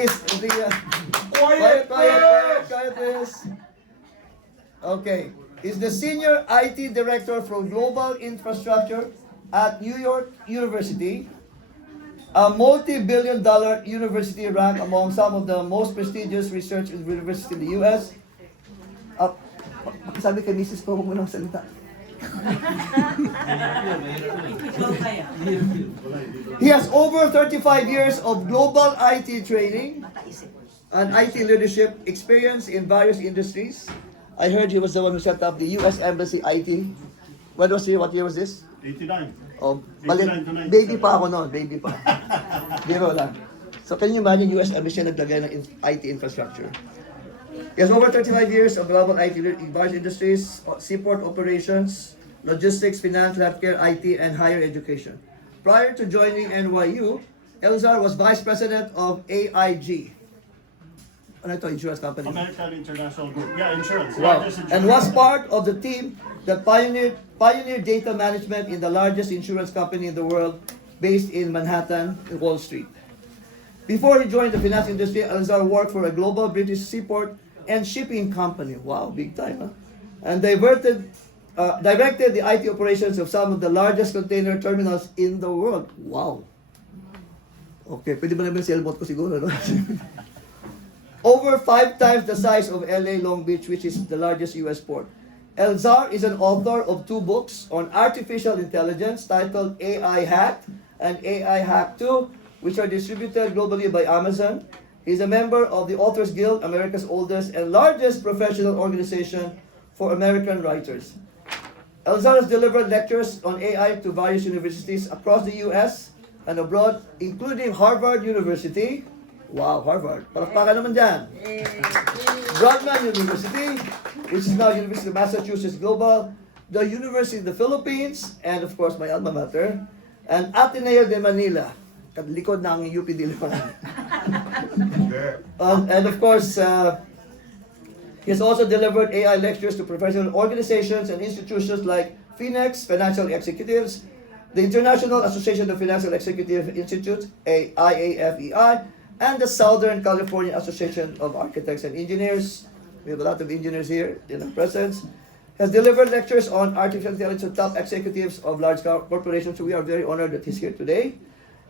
is the... quiet, please. Okay. Is the Senior IT Director for Global Infrastructure at New York University, a multi-billion-dollar university ranked among some of the most prestigious research universities in the U.S. Sabi kay Mrs. ko, huwag mo nang salita. He has over 35 years of global IT training and IT leadership experience in various industries. I heard he was the one who set up the U.S. Embassy IT. When was he? What year was this? 89. Oh, 89 to 97. baby pa ako noon, baby pa. Biro lang. So can you imagine US Embassy naglagay ng IT infrastructure? He has over 35 years of global IT in various industries, seaport operations, logistics, finance, healthcare, IT, and higher education. Prior to joining NYU, ELZAR was Vice President of AIG. Ano ito? Insurance company? American International Group. Yeah, insurance. Wow. Largest insurance. And was part of the team that pioneered data management in the largest insurance company in the world, based in Manhattan, Wall Street. Before he joined the finance industry, ELZAR worked for a global British seaport and shipping company. Wow, big time, huh? And directed the IT operations of some of the largest container terminals in the world. Wow. Okay, pwede ba naman sailboat ko siguro, no? Over 5 times the size of LA Long Beach, which is the largest US port. ELZAR is an author of 2 books on artificial intelligence titled AI Hacked and AI Hack 2, which are distributed globally by Amazon. He's a member of the Authors Guild, America's oldest and largest professional organization for American writers. ELZAR has delivered lectures on AI to various universities across the US and abroad, including Harvard University. Wow, Harvard. Palakpakan naman dyan. Broadman University, which is now University of Massachusetts Global, the University of the Philippines, and of course my alma mater, and Ateneo de Manila, likod ng UP Diliman. And of course, he has also delivered AI lectures to professional organizations and institutions like Phoenix Financial Executives, the International Association of Financial Executive Institutes, IAFEI, and the Southern California Association of Architects and Engineers. We have a lot of engineers here in our presence. Has delivered lectures on artificial intelligence to top executives of large corporations, so we are very honored that he's here today.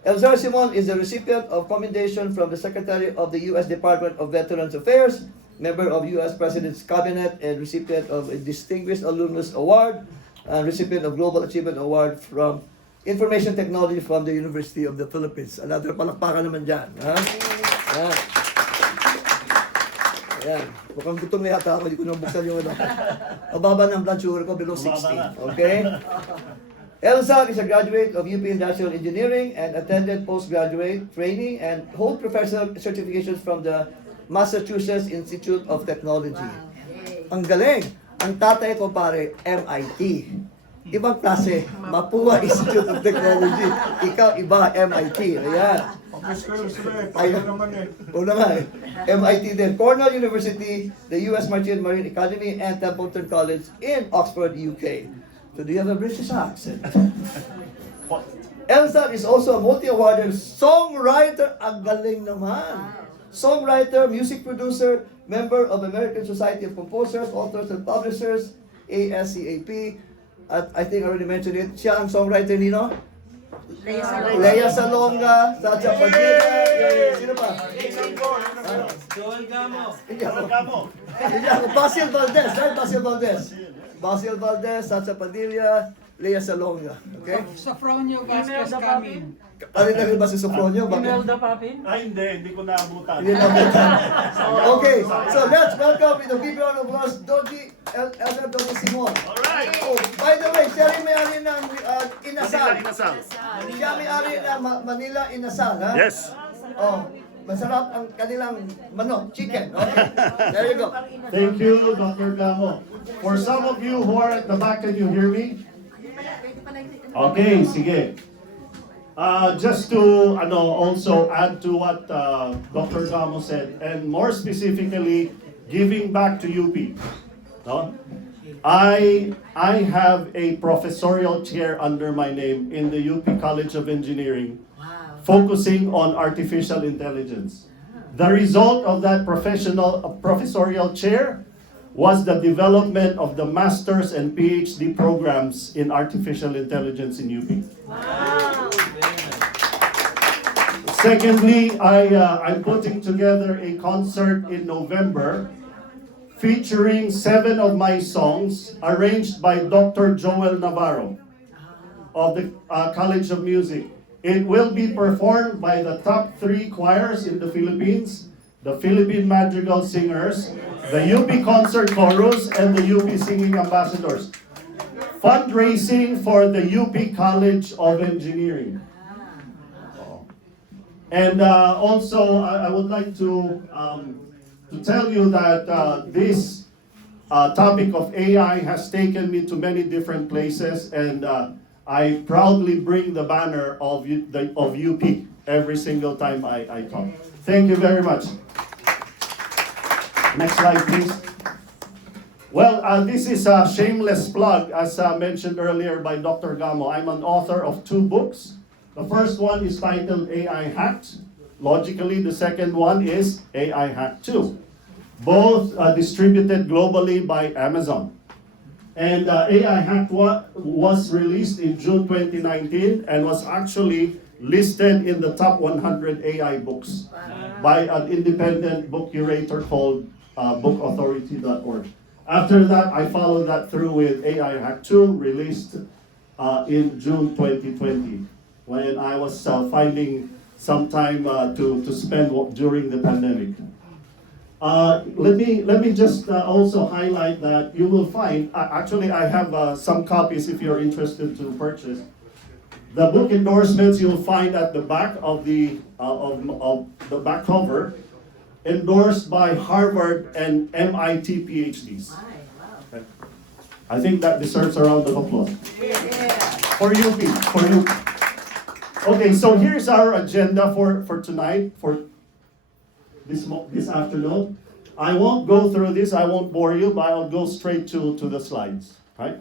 ELZAR Simon is the recipient of commendation from the Secretary of the U.S. Department of Veterans Affairs, member of U.S. President's Cabinet, and recipient of a Distinguished Alumnus Award, and recipient of Global Achievement Award from Information Technology from the University of the Philippines. Another palakpakan naman dyan. Ha? Ayan. Ayan. Mukhang gutom na yata ako. Hindi ko nabuksan yung ano. Mababa ng blood sugar ko, below 60. Okay? ELZAR is a graduate of UP Industrial Engineering and attended postgraduate training and hold professional certifications from the Massachusetts Institute of Technology. Wow. Ang galing! Ang tatay ko pare, MIT. Ibang klase, Mapua Institute of Technology. Ikaw, iba, MIT. Ayan. Ayun naman eh. Una nga eh. MIT din. Cornell University, the U.S. Marine Academy, and Templeton College in Oxford, UK. So do you have a British accent? ELZAR is also a multi-awarded songwriter. Ang galing naman. Songwriter, music producer, member of American Society of Composers, Authors, and Publishers, ASCAP. At I think I already mentioned it. Siya ang songwriter nino? Lea Salonga, Sacha Padilla. Sino pa? Gamo. Basil Valdez, right? Basil Valdez. Basil Valdez, Sacha Padilla, Lea Salonga. Okay? Sofronio Vasquez Camin. Ano na rin ba si Sofronio? Imelda Papin? Hindi ko naabutan. Okay, so let's welcome with a big round of applause, Dogjie, Elder Dogjie Simon. Alright. Oh, by the way, siya rin may-ari ng Inasal. Inasal. Siya may-ari ng Manila Inasal, ha? Yes. Oh, masarap ang kanilang manok, chicken. Okay, there you go. Thank you, Dr. Gamo. For some of you who are at the back, can you hear me? Okay, sige. Just to also add to what Dr. Gamo said, and more specifically, giving back to UP. No? I have a professorial chair under my name in the UP College of Engineering, focusing on artificial intelligence. The result of that professorial chair was the development of the master's and PhD programs in artificial intelligence in UP. Secondly, I'm putting together a concert in November featuring 7 of my songs arranged by Dr. Joel Navarro of the College of Music. It will be performed by the top 3 choirs in the Philippines, the Philippine Madrigal Singers, the UP Concert Chorus, and the UP Singing Ambassadors. Fundraising for the UP College of Engineering. And also, I would like to tell you that this topic of AI has taken me to many different places, and I proudly bring the banner of UP every single time I talk. Thank you very much. Next slide, please. Well, this is a shameless plug, as mentioned earlier by Dr. Gamo. I'm an author of 2 books. The first one is titled AI Hacked. Logically, the second one is AI Hacked 2. Both distributed globally by Amazon. And AI Hacked was released in June 2019 and was actually listed in the top 100 AI books by an independent book curator called bookauthority.org. After that, I followed that through with AI Hacked 2, released in June 2020, when I was finding some time to spend during the pandemic. Let me just also highlight that you will find, actually I have some copies if you're interested to purchase. The book endorsements you'll find at the back of the back cover, endorsed by Harvard and MIT PhDs. Okay. I think that deserves a round of applause. For UP. Okay, so here's our agenda for tonight, for this afternoon. I won't go through this, I won't bore you, but I'll go straight to the slides, right?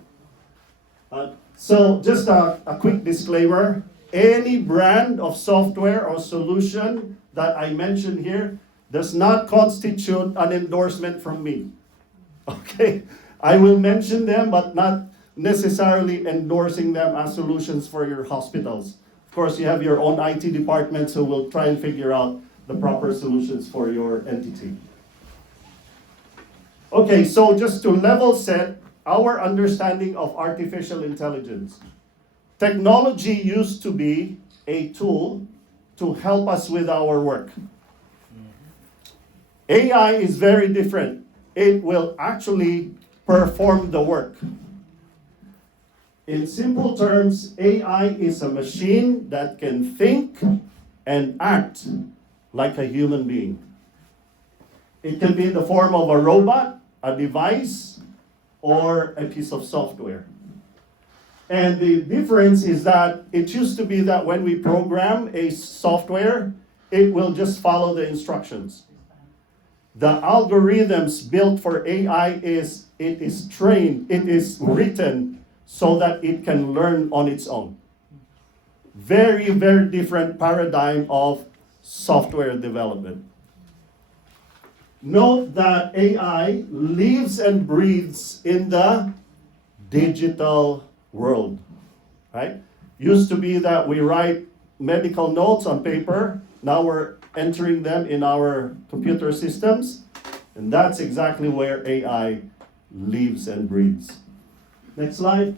So just a quick disclaimer. Any brand of software or solution that I mention here does not constitute an endorsement from me. Okay? I will mention them, but not necessarily endorsing them as solutions for your hospitals. Of course, you have your own IT departments who will try and figure out the proper solutions for your entity. Okay, so just to level set our understanding of artificial intelligence. Technology used to be a tool to help us with our work. AI is very different. It will actually perform the work. In simple terms, AI is a machine that can think and act like a human being. It can be in the form of a robot, a device, or a piece of software. And the difference is that it used to be that when we program a software, it will just follow the instructions. The algorithms built for AI is trained, it is written so that it can learn on its own. Very, very different paradigm of software development. Note that AI lives and breathes in the digital world, right? Used to be that we write medical notes on paper, now we're entering them in our computer systems, and that's exactly where AI lives and breathes. Next slide.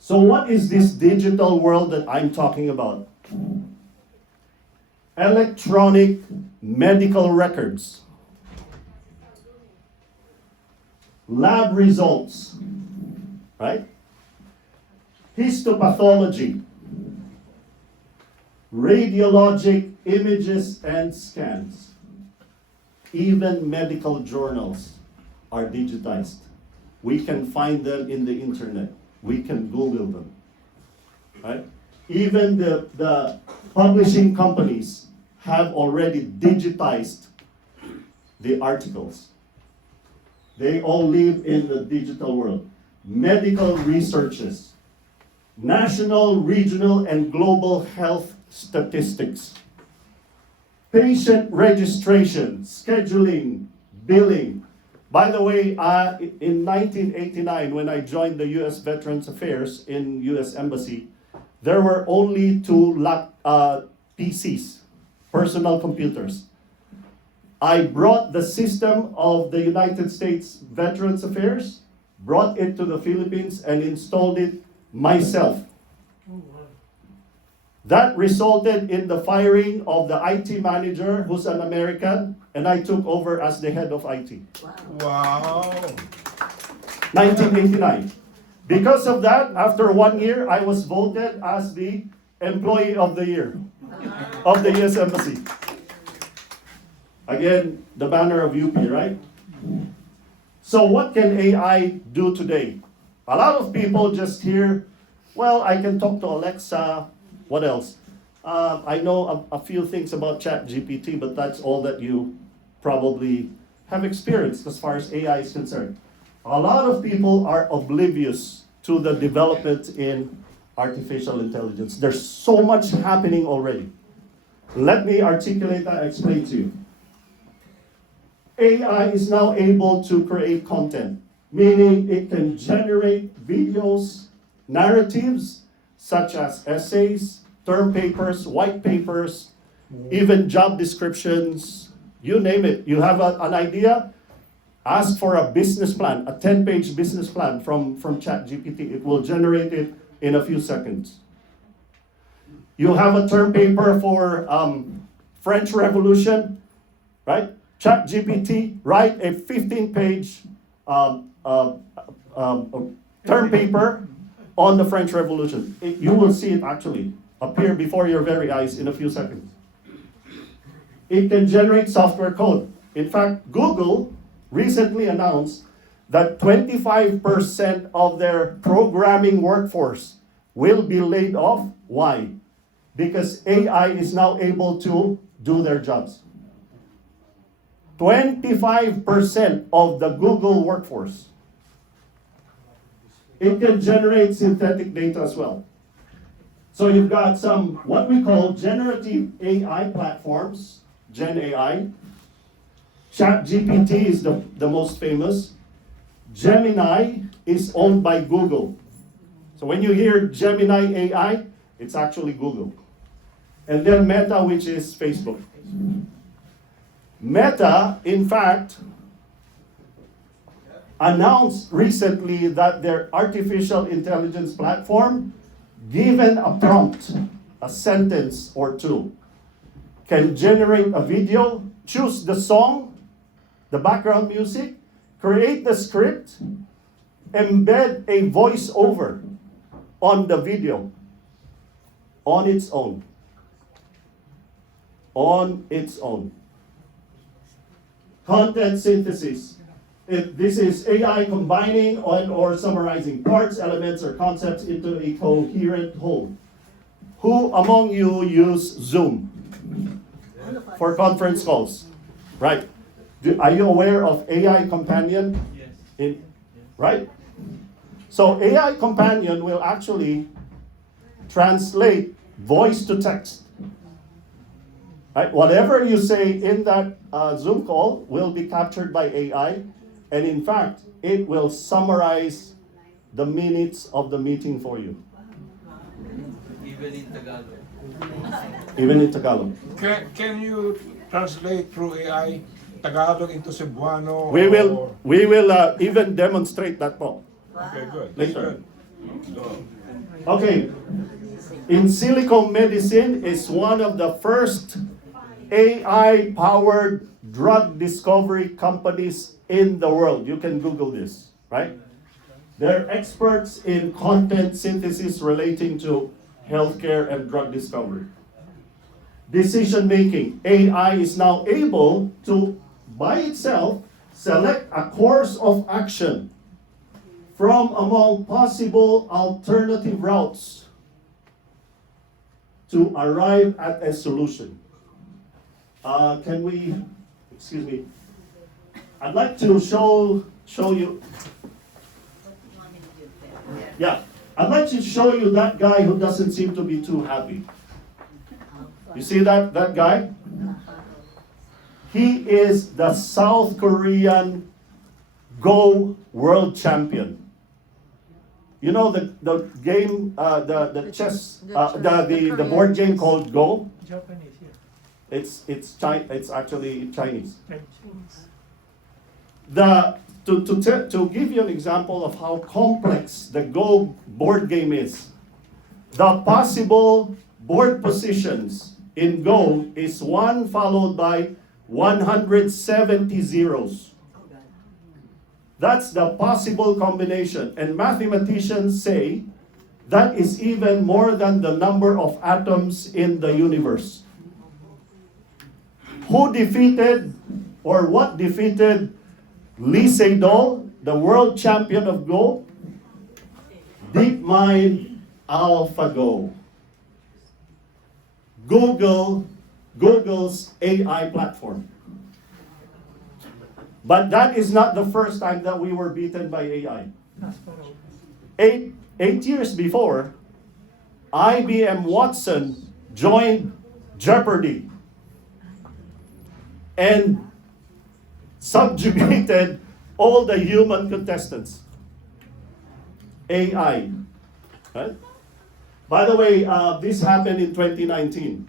So what is this digital world that I'm talking about? Electronic medical records, lab results, right? Histopathology, radiologic images and scans. Even medical journals are digitized. We can find them in the internet. We can Google them, right? Even the publishing companies have already digitized the articles. They all live in the digital world. Medical researches, national, regional, and global health statistics, patient registration, scheduling, billing. By the way, in 1989, when I joined the U.S. Veterans Affairs in U.S. Embassy, there were only two PCs, personal computers. I brought the system of the United States Veterans Affairs, brought it to the Philippines, and installed it myself. That resulted in the firing of the IT manager, who's an American, and I took over as the head of IT. Wow. 1989. Because of that, after 1 year, I was voted as the Employee of the Year of the U.S. Embassy. Again, the banner of UP, right? So what can AI do today? A lot of people just hear, well, I can talk to Alexa. What else? I know a few things about ChatGPT, but that's all that you probably have experienced as far as AI is concerned. A lot of people are oblivious to the development in artificial intelligence. There's so much happening already. Let me articulate that and explain to you. AI is now able to create content, meaning it can generate videos, narratives, such as essays, term papers, white papers, even job descriptions, you name it. You have an idea, ask for a business plan, a 10-page business plan from ChatGPT. It will generate it in a few seconds. You have a term paper for French Revolution, right? ChatGPT, write a 15-page term paper on the French Revolution. You will see it actually appear before your very eyes in a few seconds. It can generate software code. In fact, Google recently announced that 25% of their programming workforce will be laid off. Why? Because AI is now able to do their jobs. 25% of the Google workforce. It can generate synthetic data as well. So you've got some, what we call generative AI platforms, Gen AI. ChatGPT is the most famous. Gemini is owned by Google. So when you hear Gemini AI, it's actually Google. And then Meta, which is Facebook. Meta, in fact, announced recently that their artificial intelligence platform, given a prompt, a sentence or two, can generate a video, choose the song, the background music, create the script, embed a voiceover on the video on its own. On its own. Content synthesis. This is AI combining or summarizing parts, elements, or concepts into a coherent whole. Who among you use Zoom for conference calls? Right. Are you aware of AI Companion? Yes. Right? So AI Companion will actually translate voice to text. Right? Whatever you say in that Zoom call will be captured by AI, and in fact, it will summarize the minutes of the meeting for you. Even in Tagalog. Even in Tagalog. Can you translate through AI Tagalog into Cebuano? We will even demonstrate that po. Okay, good. Later. Good. Okay. In Silicon Medicine is one of the first AI-powered drug discovery companies in the world. You can Google this, right? They're experts in content synthesis relating to healthcare and drug discovery. Decision making. AI is now able to, by itself, select a course of action from among possible alternative routes to arrive at a solution. Can we, excuse me, I'd like to show you, yeah, I'd like to show you that guy who doesn't seem to be too happy. You see that guy? He is the South Korean Go world champion. You know the game, the chess, the board game called Go. Japanese, yeah. It's actually Chinese. To give you an example of how complex the Go board game is, the possible board positions in Go is 1 followed by 170 zeros. That's the possible combination. And mathematicians say that is even more than the number of atoms in the universe. Who defeated, or what defeated Lee Sedol, the world champion of Go? DeepMind AlphaGo. Google's AI platform. But that is not the first time that we were beaten by AI. Eight years before, IBM Watson joined Jeopardy and subjugated all the human contestants. AI. Right? By the way, this happened in 2019.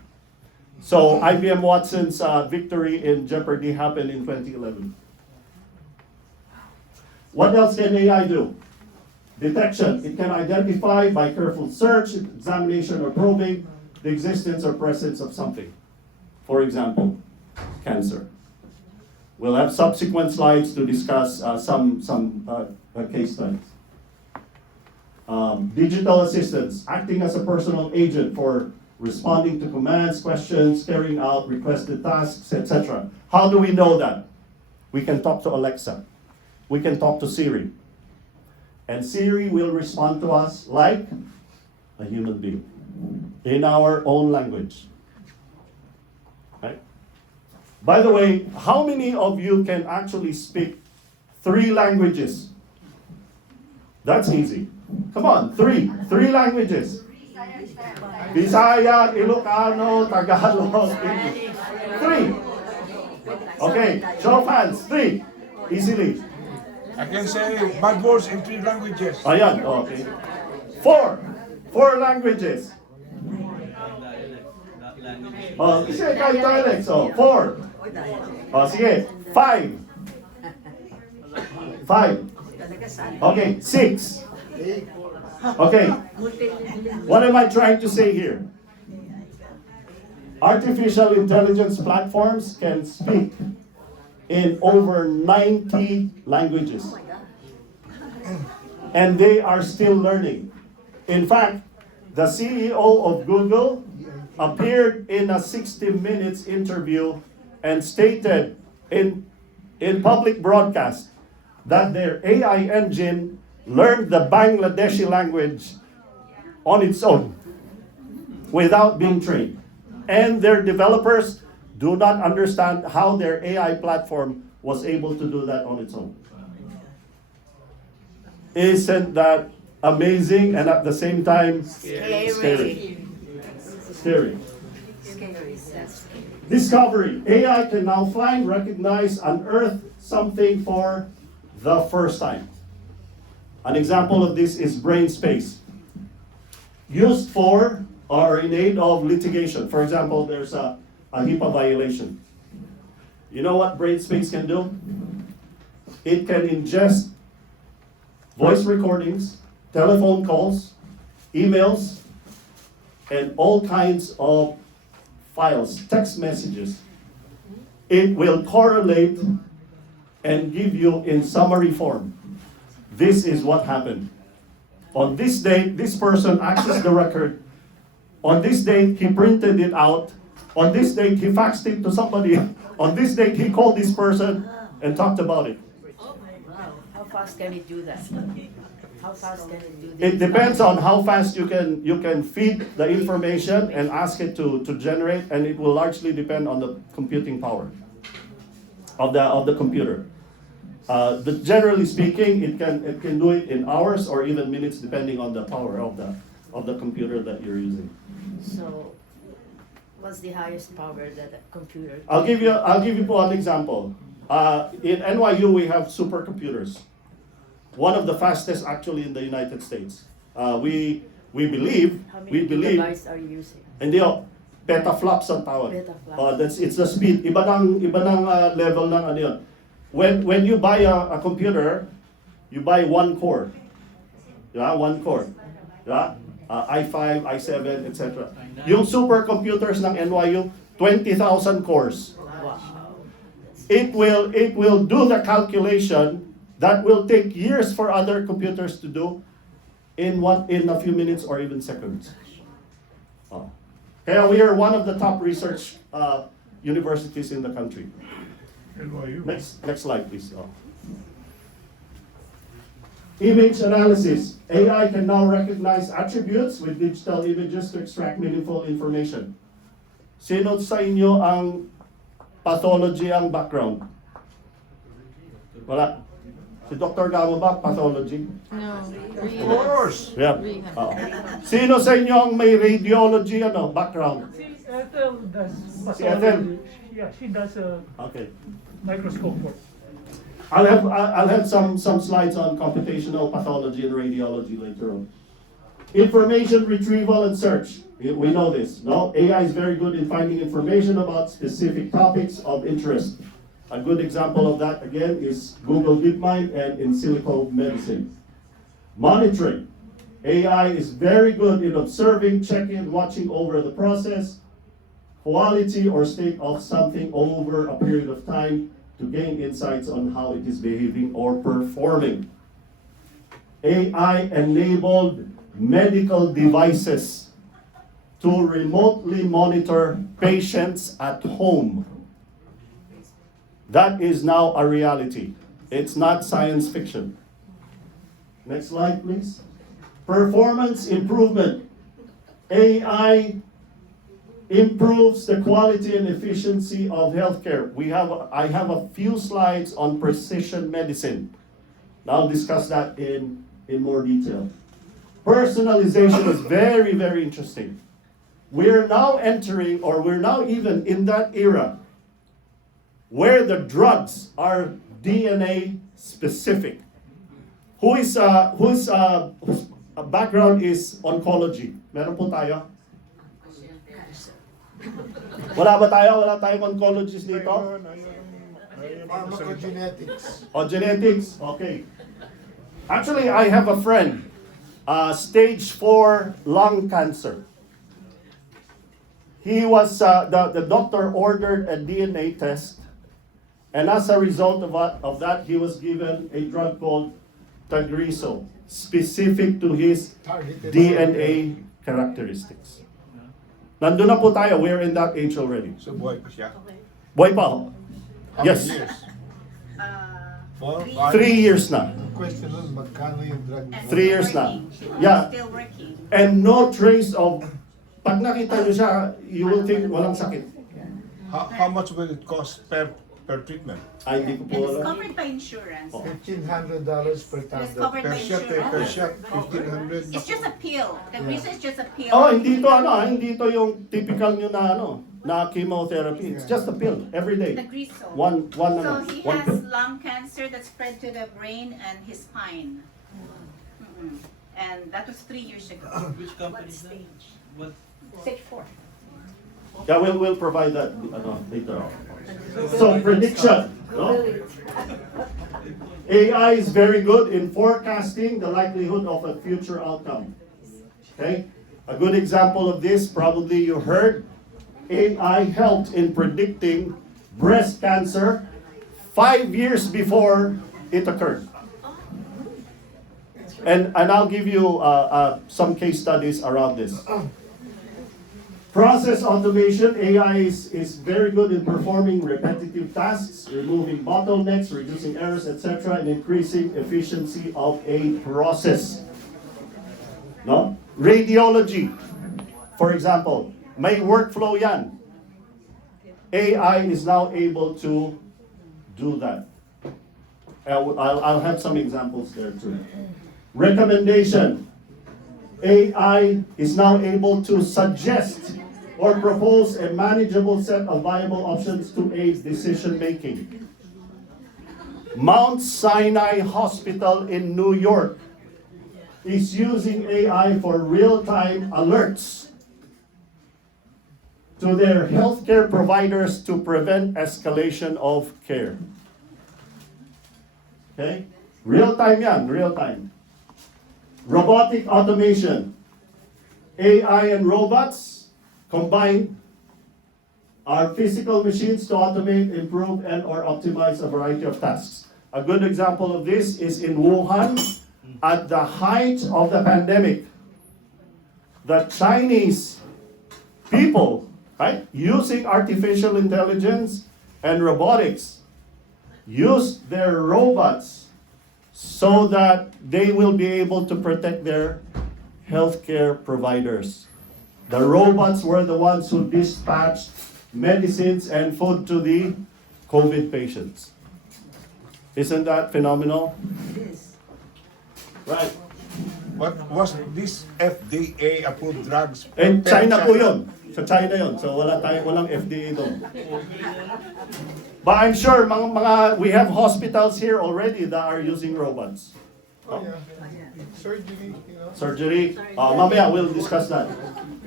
So IBM Watson's victory in Jeopardy happened in 2011. What else can AI do? Detection. It can identify by careful search, examination, or probing the existence or presence of something. For example, cancer. We'll have subsequent slides to discuss some case studies. Digital assistants, acting as a personal agent for responding to commands, questions, carrying out requested tasks, etc. How do we know that? We can talk to Alexa. We can talk to Siri. And Siri will respond to us like a human being in our own language. Right? By the way, how many of you can actually speak 3 languages? That's easy. Come on, 3 languages. Bisaya, Ilocano, Tagalog, English. 3. Okay, show of hands. 3. Easily. I can say bad words in 3 languages. Ayan, okay. 4 languages. Oh, sige, kahit dialect. So, 4. Oh, sige. 5. 5. Okay, 6. Okay. What am I trying to say here? Artificial intelligence platforms can speak in over 90 languages. And they are still learning. In fact, the CEO of Google appeared in a 60 Minutes interview and stated in public broadcast that their AI engine learned the Bangladeshi language on its own without being trained. And their developers do not understand how their AI platform was able to do that on its own. Isn't that amazing and at the same time scary? Scary. Discovery. AI can now find, recognize, unearth something for the first time. An example of this is brain space. Used for or in aid of litigation. For example, there's a HIPAA violation. You know what brain space can do? It can ingest voice recordings, telephone calls, emails, and all kinds of files, text messages. It will correlate and give you in summary form. This is what happened. On this date, this person accessed the record. On this date, he printed it out. On this date, he faxed it to somebody. On this date, he called this person and talked about it. Wow, how fast can it do that? How fast can it do this? It depends on how fast you can feed the information and ask it to generate, and it will largely depend on the computing power of the computer. But generally speaking, it can do it in hours or even minutes, depending on the power of the computer that you're using. So, What's the highest power that a computer? I'll give you po an example. In NYU, we have supercomputers. One of the fastest actually in the United States. We believe, How many gigabytes are you using? hindi petaflops ang tawag. Petaflops. It's the speed. Iba ng level ng ano yun. When you buy a computer, you buy one core. Yeah, one core. Yeah? i5, i7, etc. Yung supercomputers ng NYU, 20,000 cores. Wow. It will do the calculation that will take years for other computers to do in a few minutes or even seconds. Kaya we are one of the top research universities in the country. NYU. Next slide, please. Image analysis. AI can now recognize attributes with digital images to extract meaningful information. Sino sa inyo ang pathology ang background? Wala. Si Dr. Gamo ba, pathology? No. Of course. Yeah. Sino sa inyo ang may radiology background? Si Ethel does Si Ethel? Yeah, she does Okay. microscope work. I'll have some slides on computational pathology and radiology later on. Information retrieval and search. We know this, no? AI is very good in finding information about specific topics of interest. A good example of that, again, is Google DeepMind and in silico medicine. Monitoring. AI is very good in observing, checking, watching over the process, quality or state of something over a period of time to gain insights on how it is behaving or performing. AI-enabled medical devices to remotely monitor patients at home. That is now a reality. It's not science fiction. Next slide, please. Performance improvement. AI improves the quality and efficiency of healthcare. I have a few slides on precision medicine. I'll discuss that in more detail. Personalization is very, very interesting. We're now entering, or we're now even in that era where the drugs are DNA specific. Whose background is oncology? Meron po tayo? Wala tayong oncologists dito? Pharmacogenetics. Genetics? Okay. Actually, I have a friend, stage 4 lung cancer. He was, the doctor ordered a DNA test, and as a result of that, he was given a drug called Tagrisso, specific to his Targeted DNA characteristics. Nandun na po tayo, we're in that age already. So buhay pa siya. Boy pa, How Yes. many years? 4, 3 years na. Question nun, magkano yung drug? 3 years na. Yeah. Still working. And no trace of, pag nakita nyo siya, you will think walang sakit. How much will it cost per treatment? Ay, hindi ko po And it's alam. covered by insurance. Oh. $1,500 per It's tablet. covered by Per insurance. shot, 1,500. It's just a pill. The reason is just a pill. Oh, hindi to yung typical nyo na chemotherapy. It's just a pill every day. Tagrisso. One So he one has pill. lung cancer that spread to the brain and his spine. And that was 3 years ago. Which company is that? What? Stage 4. Yeah, we'll provide that later on. So prediction. No? AI is very good in forecasting the likelihood of a future outcome. Okay? A good example of this, probably you heard, AI helped in predicting breast cancer 5 years before it occurred. And I'll give you some case studies around this. Process automation, AI is very good in performing repetitive tasks, removing bottlenecks, reducing errors, etc., and increasing efficiency of a process. No? Radiology, for example, may workflow yan. AI is now able to do that. I'll have some examples there too. Recommendation. AI is now able to suggest or propose a manageable set of viable options to aid decision making. Mount Sinai Hospital in New York is using AI for real-time alerts to their healthcare providers to prevent escalation of care. Okay? Real-time yan, real-time. Robotic automation. AI and robots combined are physical machines to automate, improve, and or optimize a variety of tasks. A good example of this is in Wuhan, at the height of the pandemic. The Chinese people, right, using artificial intelligence and robotics, use their robots so that they will be able to protect their healthcare providers. The robots were the ones who dispatched medicines and food to the COVID patients. Isn't that phenomenal? Yes. Right. What was this FDA approved drugs? And China po yun. Sa China yun. So walang FDA doon. But I'm sure we have hospitals here already that are using robots. Oh, yeah. Surgery, you know. Surgery. Mamaya we'll discuss that.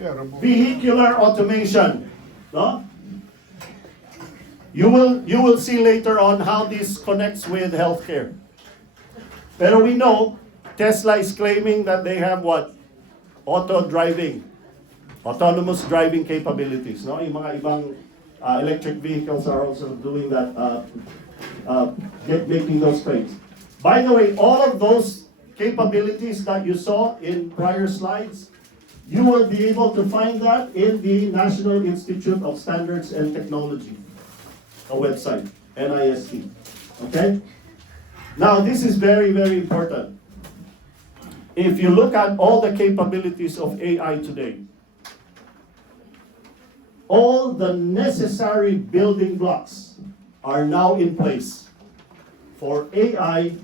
Yeah, robot. Vehicular automation. No? You will see later on how this connects with healthcare. Pero we know Tesla is claiming that they have what? Autonomous driving capabilities. No? Yung mga ibang electric vehicles are also doing that, making those claims. By the way, all of those capabilities that you saw in prior slides, you will be able to find that in the National Institute of Standards and Technology, a website, NIST. Okay? Now, this is very, very important. If you look at all the capabilities of AI today, all the necessary building blocks are now in place for AI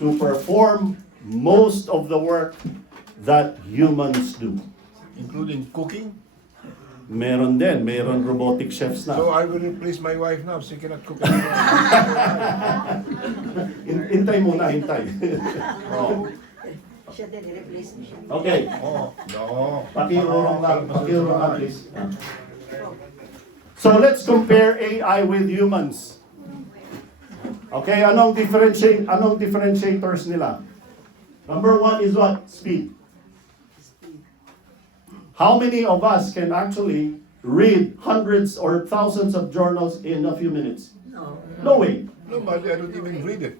to perform most of the work that humans do. Including cooking. Meron robotic chefs na. So I will replace my wife now. She cannot cook anymore. Hintay muna, hintay. Oh. Siya din, i-replace mo siya. Okay. Oh, no. Pakirong lang, please. So let's compare AI with humans. Okay, anong differentiators nila? Number one is what? Speed. How many of us can actually read hundreds or thousands of journals in a few minutes? No way. Nobody, I don't even read it.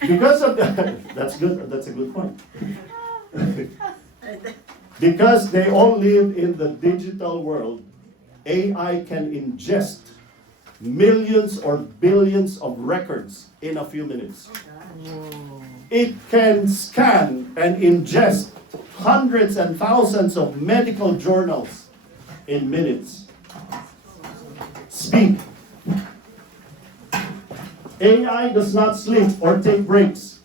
Because of that, that's good. That's a good point. Because they all live in the digital world, AI can ingest millions or billions of records in a few minutes. It can scan and ingest hundreds and thousands of medical journals in minutes. Speed. AI does not sleep or take breaks.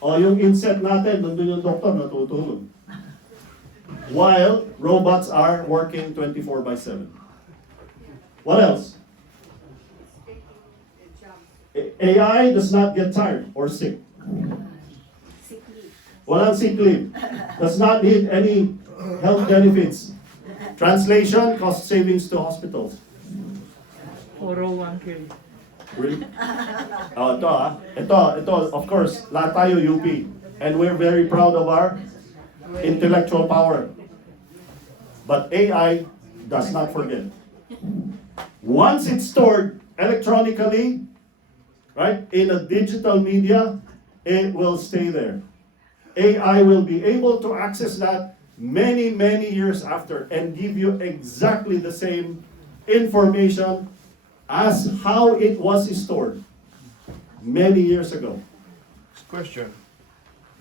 O yung inset natin, nandun yung doktor, natutulog. While robots are working 24/7. What else? AI does not get tired or sick. Walang sick leave. Does not need any health benefits. Translation, cost savings to hospitals. 401k. Really? Oh, ito, of course, lahat tayo UP. And we're very proud of our intellectual power. But AI does not forget. Once it's stored electronically, right, in a digital media, it will stay there. AI will be able to access that many, many years after and give you exactly the same information as how it was stored many years ago. Question.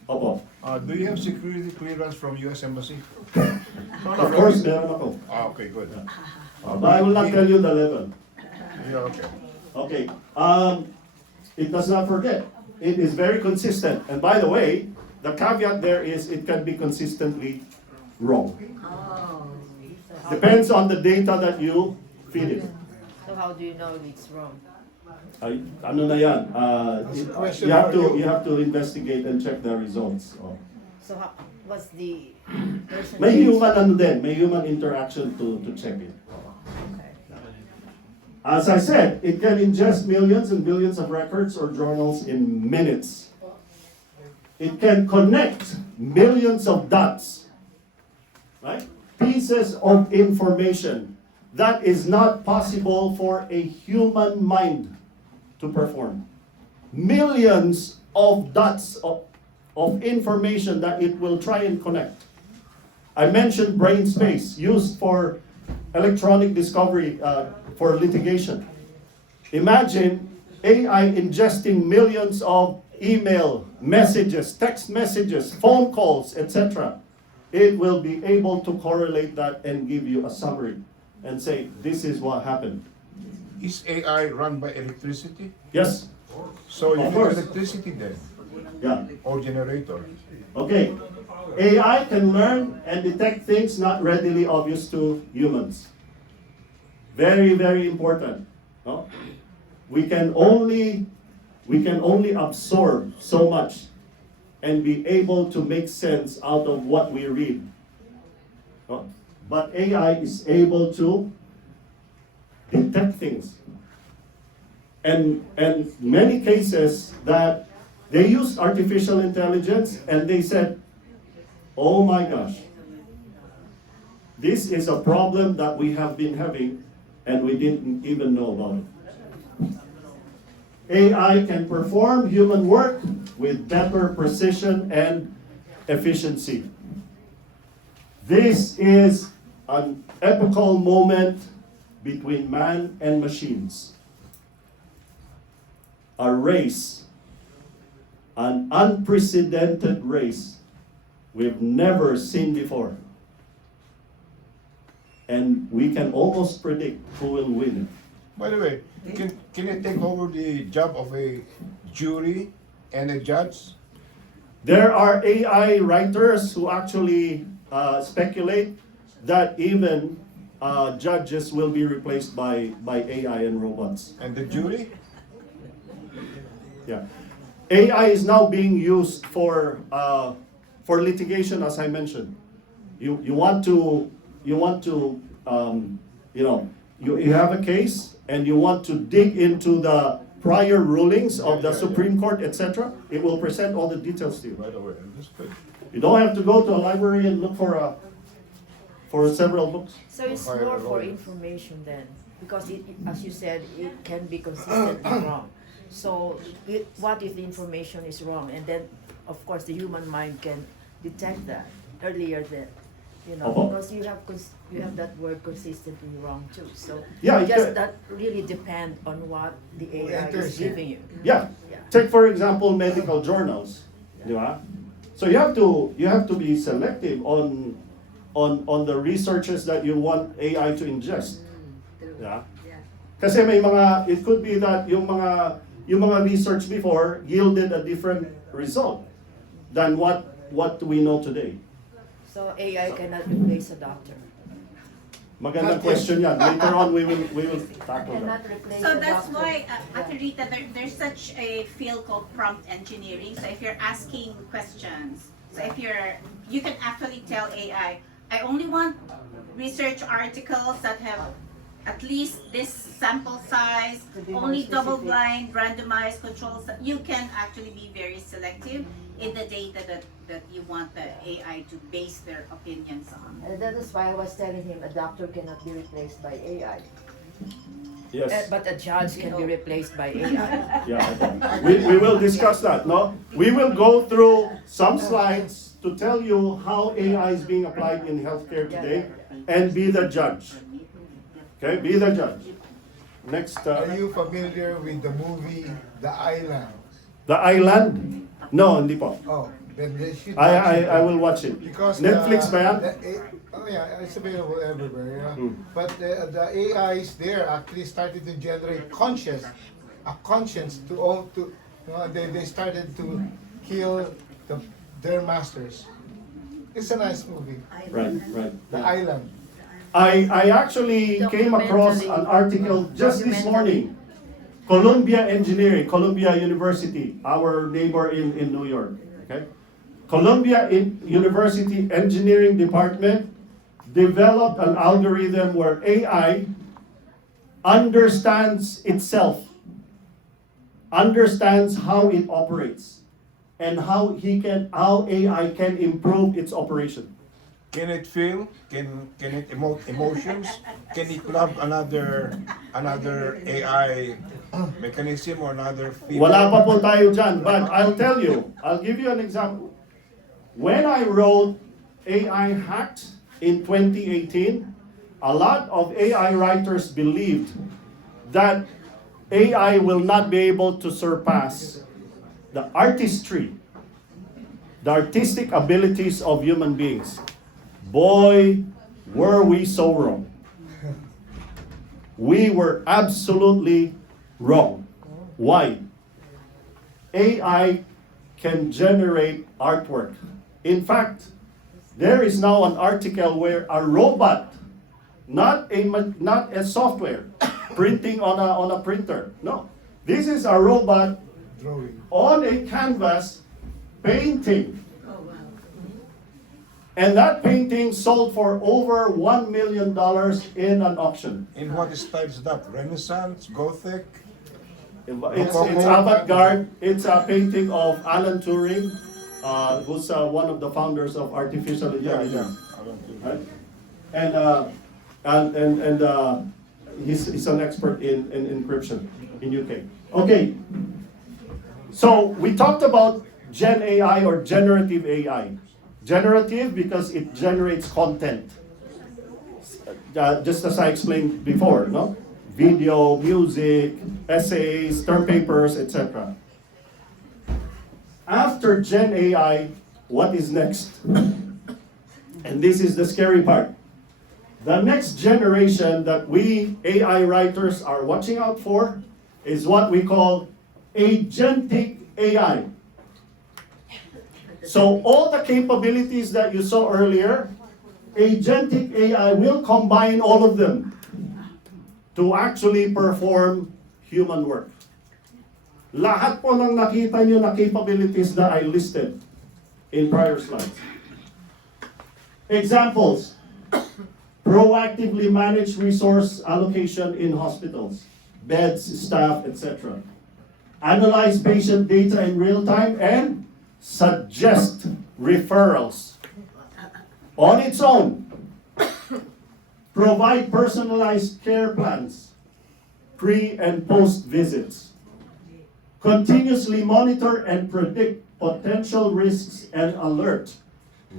Opo. Do you have security clearance from US Embassy? Of course, meron ako. Okay, good. But I will not tell you the level. Yeah, okay. Okay. It does not forget. It is very consistent. And by the way, the caveat there is it can be consistently wrong. Depends on the data that you feed it. So how do you know it's wrong? Ano na yan? Question You have for to you. you have to investigate and check the results. Oh. So what's the percentage? May human ano din, may human interaction to check it. As I said, it can ingest millions and billions of records or journals in minutes. It can connect millions of dots, right? Pieces of information that is not possible for a human mind to perform. Millions of dots of information that it will try and connect. I mentioned brain space used for electronic discovery for litigation. Imagine AI ingesting millions of email messages, text messages, phone calls, etc. It will be able to correlate that and give you a summary and say, this is what happened. Is AI run by electricity? Yes? So you Of need course. electricity then, Yeah. or generator. Okay. AI can learn and detect things not readily obvious to humans. Very, very important. No? We can only absorb so much and be able to make sense out of what we read. No? But AI is able to detect things. And many cases that they used artificial intelligence and they said, oh my gosh, this is a problem that we have been having and we didn't even know about it. AI can perform human work with better precision and efficiency. This is an epochal moment between man and machines. A race, an unprecedented race we've never seen before. And we can almost predict who will win. By the way, can it take over the job of a jury and a judge? There are AI writers who actually speculate that even judges will be replaced by AI and robots. And the jury? Yeah, AI is now being used for litigation, as I mentioned. You have a case and you want to dig into the prior rulings of the Supreme Court, etc. It will present all the details to you. By the way, that's good. You don't have to go to a library and look for several books. So it's more for information then, because as you said, it can be consistently wrong. So what if the information is wrong, and then of course the human mind can detect that earlier than, because you have that word consistently wrong too. So Yeah, that really depend on what the AI is giving you. Yeah. Take for example medical journals, di ba? So you have to be selective on the researches that you want AI to ingest. Yeah. Kasi it could be that yung mga research before yielded a different result than what we know today. So AI cannot replace a doctor. Magandang question yan. Later on we will tackle that. Cannot replace So a that's doctor. why, Ate Rita, there's such a field called prompt engineering. So if you're asking questions, so you can actually tell AI, I only want research articles that have at least this sample size, To be more only specific. double-blind, randomized controls. You can actually be very selective in the data that you want the AI to base their opinions on. And that is why I was telling him a doctor cannot be replaced by AI. Yes. But a judge can be replaced by AI. Yeah, we will discuss that. No, we will go through some slides to tell you how AI is being applied in healthcare today, and be the judge. Okay, be the judge. Next, Are you familiar with the movie The Island? The Island. No, hindi po. Oh, then they should watch it. I will watch it. Because Netflix ba yan? Oh yeah, it's available everywhere. Yeah. Hmm. But the AIs there actually started to generate a conscience they started to kill their masters. It's a nice movie. Right. The Island. I actually came across an article just this morning. Columbia Engineering, Columbia University, our neighbor in New York. Okay? Columbia University Engineering Department developed an algorithm where AI understands itself, understands how it operates, and how AI can improve its operation. Can it feel? Can it emote emotions? Can it love another AI mechanism or another feeling? Wala pa po tayo dyan, but I'll tell you, I'll give you an example. When I wrote AI Hacked in 2018, a lot of AI writers believed that AI will not be able to surpass the artistry, the artistic abilities of human beings. Boy, were we so wrong. We were absolutely wrong. Why? AI can generate artwork. In fact, there is now an article where a robot, not a software, printing on a printer. No, this is a robot Drawing. on a canvas painting. And that painting sold for over $1 million in an auction. In what style is that? Renaissance, Gothic? It's avant-garde. It's a painting of Alan Turing, who's one of the founders of artificial intelligence. Right? And he's an expert in encryption in UK. Okay, so we talked about Gen AI or generative AI. Generative because it generates content. Just as I explained before, no? Video, music, essays, term papers, etc. After Gen AI, what is next? And this is the scary part. The next generation that we AI writers are watching out for is what we call agentic AI. So all the capabilities that you saw earlier, agentic AI will combine all of them to actually perform human work. Lahat po ng nakita nyo na capabilities that I listed in prior slides. Examples: proactively manage resource allocation in hospitals, beds, staff, etc. Analyze patient data in real time and suggest referrals on its own. Provide personalized care plans, pre and post visits. Continuously monitor and predict potential risks and alert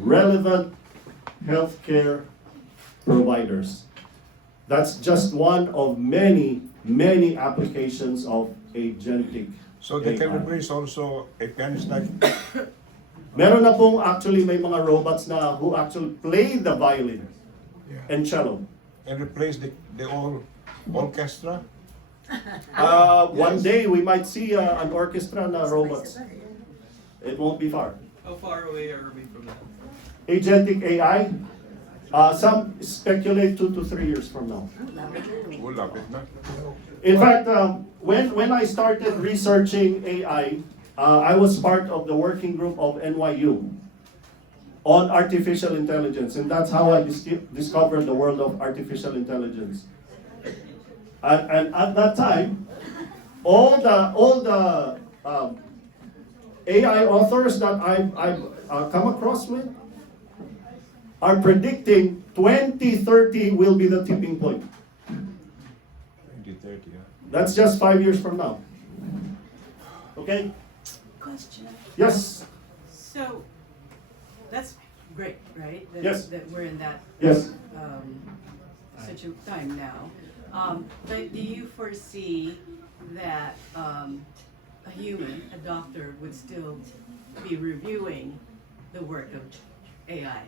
relevant healthcare providers. That's just one of many, many applications of agentic. So they can AI. replace also a pianist like Meron na pong actually may mga robots na who actually play the violin and cello. and replace the whole orchestra. One day we might see an orchestra na robots. It won't be far. How far away are we from that? Agentic AI, some speculate 2 to 3 years from now. Oh, lapit na. In fact, when I started researching AI, I was part of the working group of NYU on artificial intelligence, and that's how I discovered the world of artificial intelligence. And at that time, all the AI authors that I've come across with are predicting 2030 will be the tipping point. 2030, yeah. That's just 5 years from now. Okay? Question. Yes. So, that's great, right? That, Yes. That we're in that Yes. such a time now. But do you foresee that a human, a doctor, would still be reviewing the work of AI?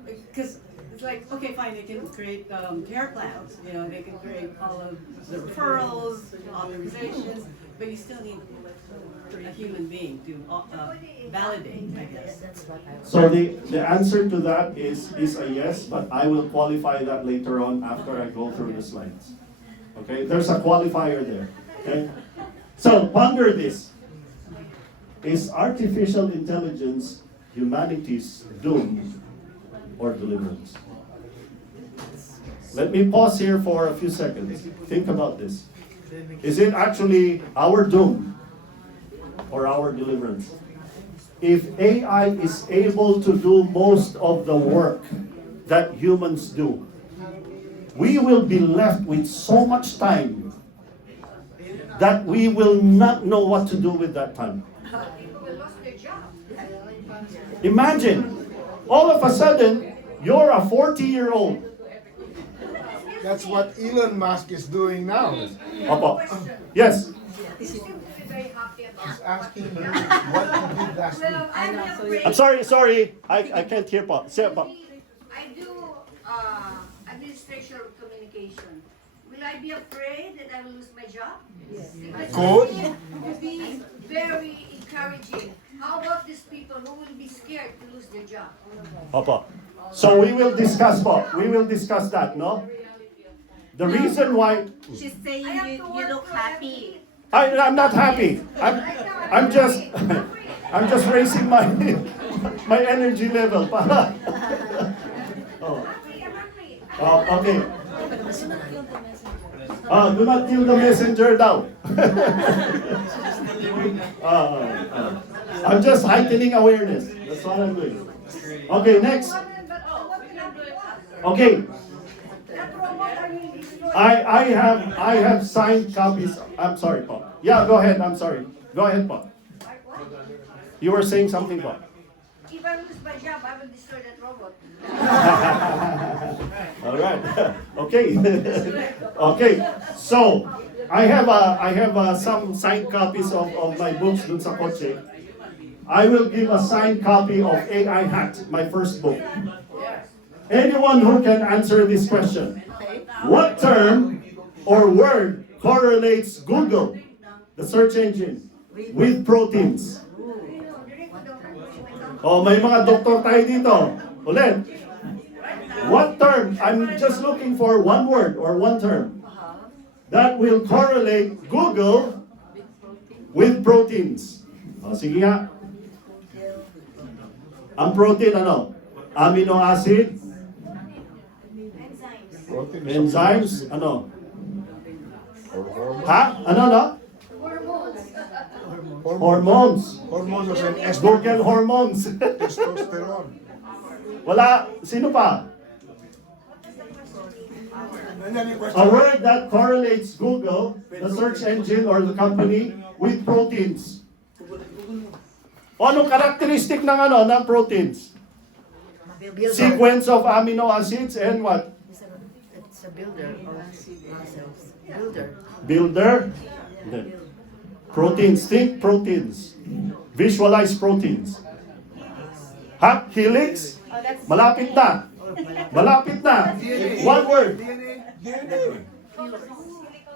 Because it's like, okay, fine, they can create care plans, you know, they can create all of the referrals, authorizations, but you still need a human being to validate, I guess. That's what I. So the answer to that is a yes, but I will qualify that later on after I go through the slides. Okay, there's a qualifier there. Okay, so ponder this. Is artificial intelligence humanity's doom or deliverance? Let me pause here for a few seconds. Think about this. Is it actually our doom or our deliverance? If AI is able to do most of the work that humans do, we will be left with so much time that we will not know what to do with that time. Imagine, all of a sudden, you're a 40-year-old. That's what Elon Musk is doing now. Opo. Yes. He's asking you what you did last week. I'm sorry. I can't hear po. Say po. I do administration of communication. Will I be afraid that I will lose my job? Yes. Good. It will be very encouraging. How about these people who will be scared to lose their job? Opo. So we will discuss po. We will discuss that, no? The reason why She's saying you look happy. I'm not happy. I'm just I'm just raising my my energy level para. Oh. Okay. Do not kill the messenger daw. I'm just heightening awareness. That's what I'm doing. Okay, next. Okay. I have signed copies. I'm sorry, po. Yeah, go ahead. I'm sorry. Go ahead, po. You were saying something, po. If I lose my job, I will destroy that robot. All right. Okay. Okay. So I have some signed copies of my books dun sa kotse. I will give a signed copy of AI Hacked, my first book. Anyone who can answer this question. What term or word correlates Google, the search engine, with proteins? Oh, may mga doktor tayo dito. Ulit. What term? I'm just looking for one word or one term that will correlate Google with proteins. O, sige nga. Ang protein, ano? Amino acid? Enzymes? Ano? Ha? Ano? Hormones. Hormones and Google hormones. testosterone. Wala. Sino pa? A word that correlates Google, the search engine or the company, with proteins. Anong characteristic ng ng proteins? Sequence of amino acids and what? It's a builder of cells. Builder. Proteins. Think proteins. Visualize proteins. Ha? Helix? Malapit na. Malapit na. One word.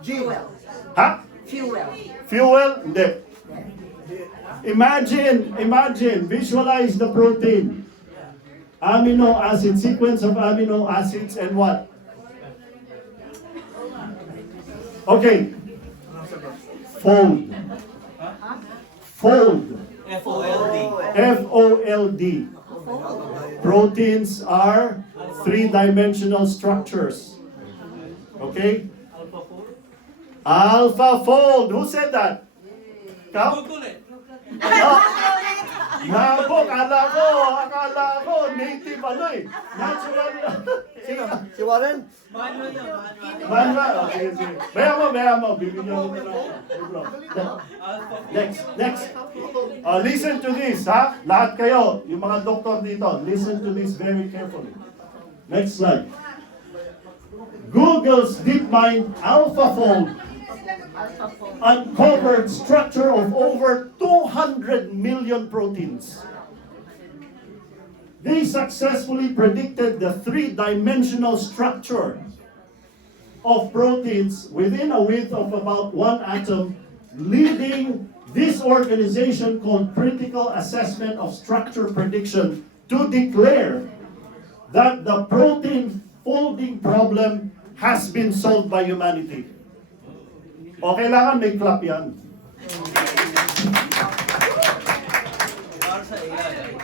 Fuel. Ha? Fuel. Fuel? Hindi. Imagine, visualize the protein. Amino acid, sequence of amino acids and what? Okay. Fold. Fold. F-O-L-D. F-O-L-D. Proteins are three-dimensional structures. Okay? Alpha fold. Who said that? Ikaw? Google it. Nako, akala ko, native natural. Si Warren? Mano yun, Manual. Okay, sige. Maya mo, bibigyan mo na lang. Next. Listen to this, ha? Lahat kayo, yung mga doktor dito, listen to this very carefully. Next slide. Google's DeepMind AlphaFold uncovered structure of over 200 million proteins. They successfully predicted the three-dimensional structure of proteins within a width of about 1 atom leading this organization called Critical Assessment of Structure Prediction to declare that the protein folding problem has been solved by humanity. O kailangan may clap yan. Para sa AI.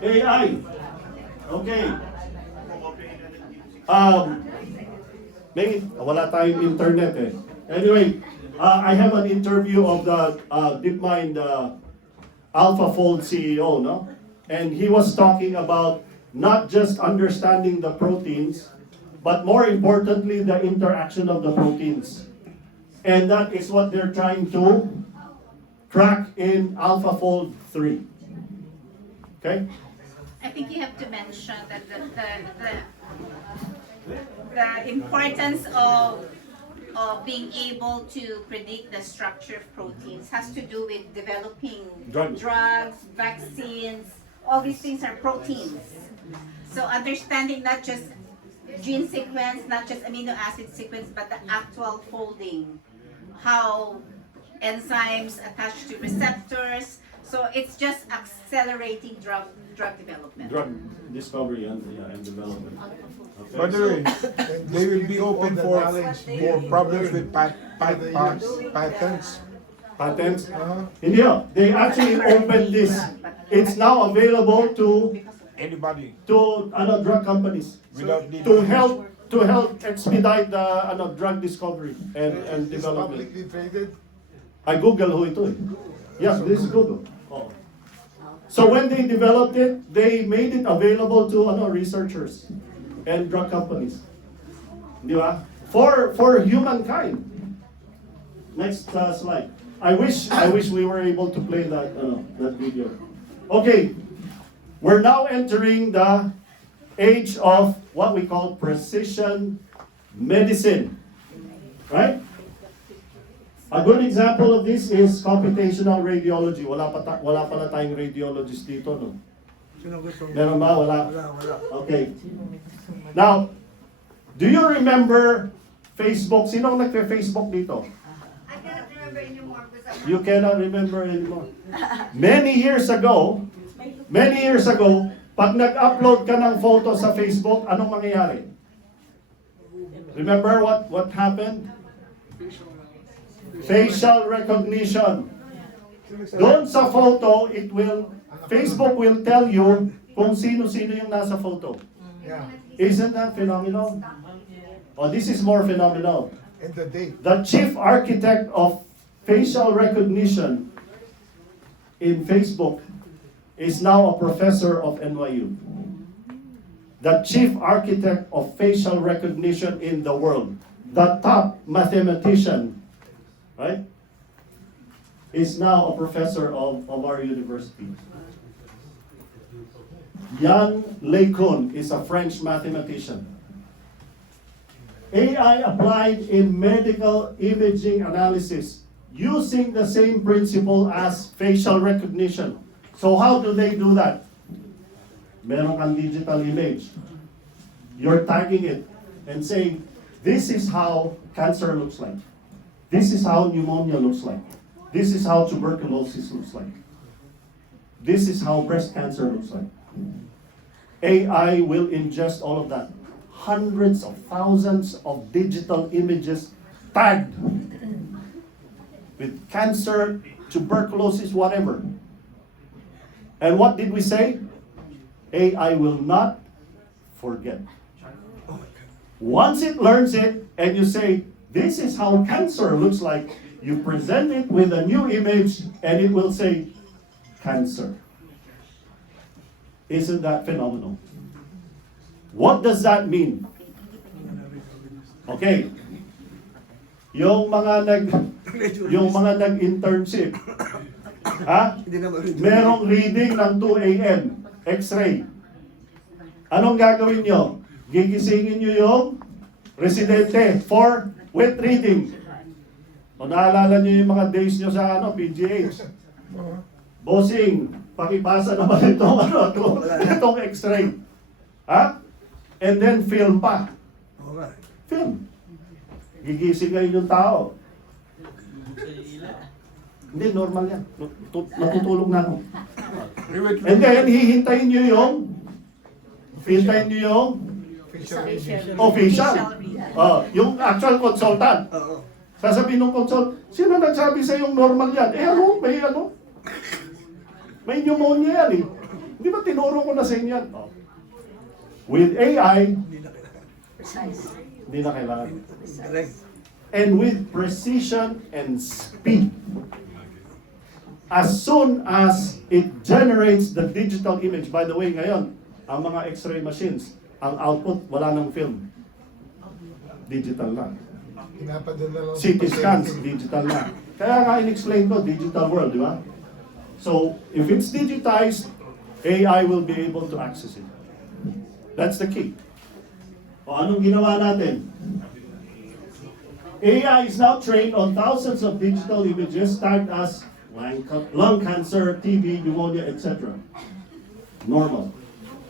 AI. Okay. Wala tayong internet eh. Anyway, I have an interview of the DeepMind AlphaFold CEO, no? And he was talking about not just understanding the proteins, but more importantly, the interaction of the proteins. And that is what they're trying to crack in AlphaFold 3. Okay? I think you have to mention that the importance of being able to predict the structure of proteins has to do with developing drugs, vaccines. All these things are proteins. So understanding not just gene sequence, not just amino acid sequence, but the actual folding, how enzymes attach to receptors. So it's just accelerating drug development. Drug discovery and development. Okay. By the way, they will be open for problems with patents. Patents? Hindi, they actually opened this. It's now available to Anybody drug companies without to help expedite the drug discovery and It's development. publicly traded. I Google who ito eh. Yes, this is Google. Oh. So when they developed it, they made it available to researchers and drug companies. Di ba? For humankind. Next slide. I wish we were able to play that video. Okay. We're now entering the age of what we call precision medicine. Right? A good example of this is computational radiology. Wala pala tayong radiologist dito, no? Meron ba? Wala. Okay. Now, do you remember Facebook? Sino ang nagpe-Facebook dito? I cannot remember anymore because I'm You cannot remember anymore. Many years ago, pag nag-upload ka ng photo sa Facebook, anong mangyayari? Remember what happened? Facial recognition. Doon sa photo, Facebook will tell you kung sino-sino yung nasa photo. Yeah. Isn't that phenomenal? Oh, this is more phenomenal. And the date. The chief architect of facial recognition in Facebook is now a professor of NYU. The chief architect of facial recognition in the world, the top mathematician, right, is now a professor of our university. Jan LeCun is a French mathematician. AI applied in medical imaging analysis using the same principle as facial recognition. So how do they do that? Meron kang digital image. You're tagging it and saying, this is how cancer looks like. This is how pneumonia looks like. This is how tuberculosis looks like. This is how breast cancer looks like. AI will ingest all of that. Hundreds of thousands of digital images tagged with cancer, tuberculosis, whatever. And what did we say? AI will not forget. Once it learns it, and you say, this is how cancer looks like, you present it with a new image, and it will say, cancer. Isn't that phenomenal? What does that mean? Okay. Yung mga nag-internship, merong reading ng 2 a.m. X-ray. Anong gagawin nyo? Gigisingin nyo yung residente for wet reading. O naalala nyo yung mga days nyo sa PGH. Bossing, pakipasa naman itong X-ray. And then film pa. Film. Gigising ngayon yung tao. Hindi, normal yan. Natutulog na ako. Wait, And then, hihintayin nyo yung official. Yung actual consultant. Sasabihin ng consult, sino nagsabi sa yung normal yan? May pneumonia yan eh. Di ba tinuro ko na sa inyo yan? With AI, hindi na kailangan. And with precision and speed. As soon as it generates the digital image, by the way, ngayon, ang mga x-ray machines, ang output, wala ng film. Digital na. CT scans, digital na. Kaya nga in-explain ko, digital world, di ba? So, if it's digitized, AI will be able to access it. That's the key. O anong ginawa natin? AI is now trained on thousands of digital images tagged as lung cancer, TB, pneumonia, etc. Normal.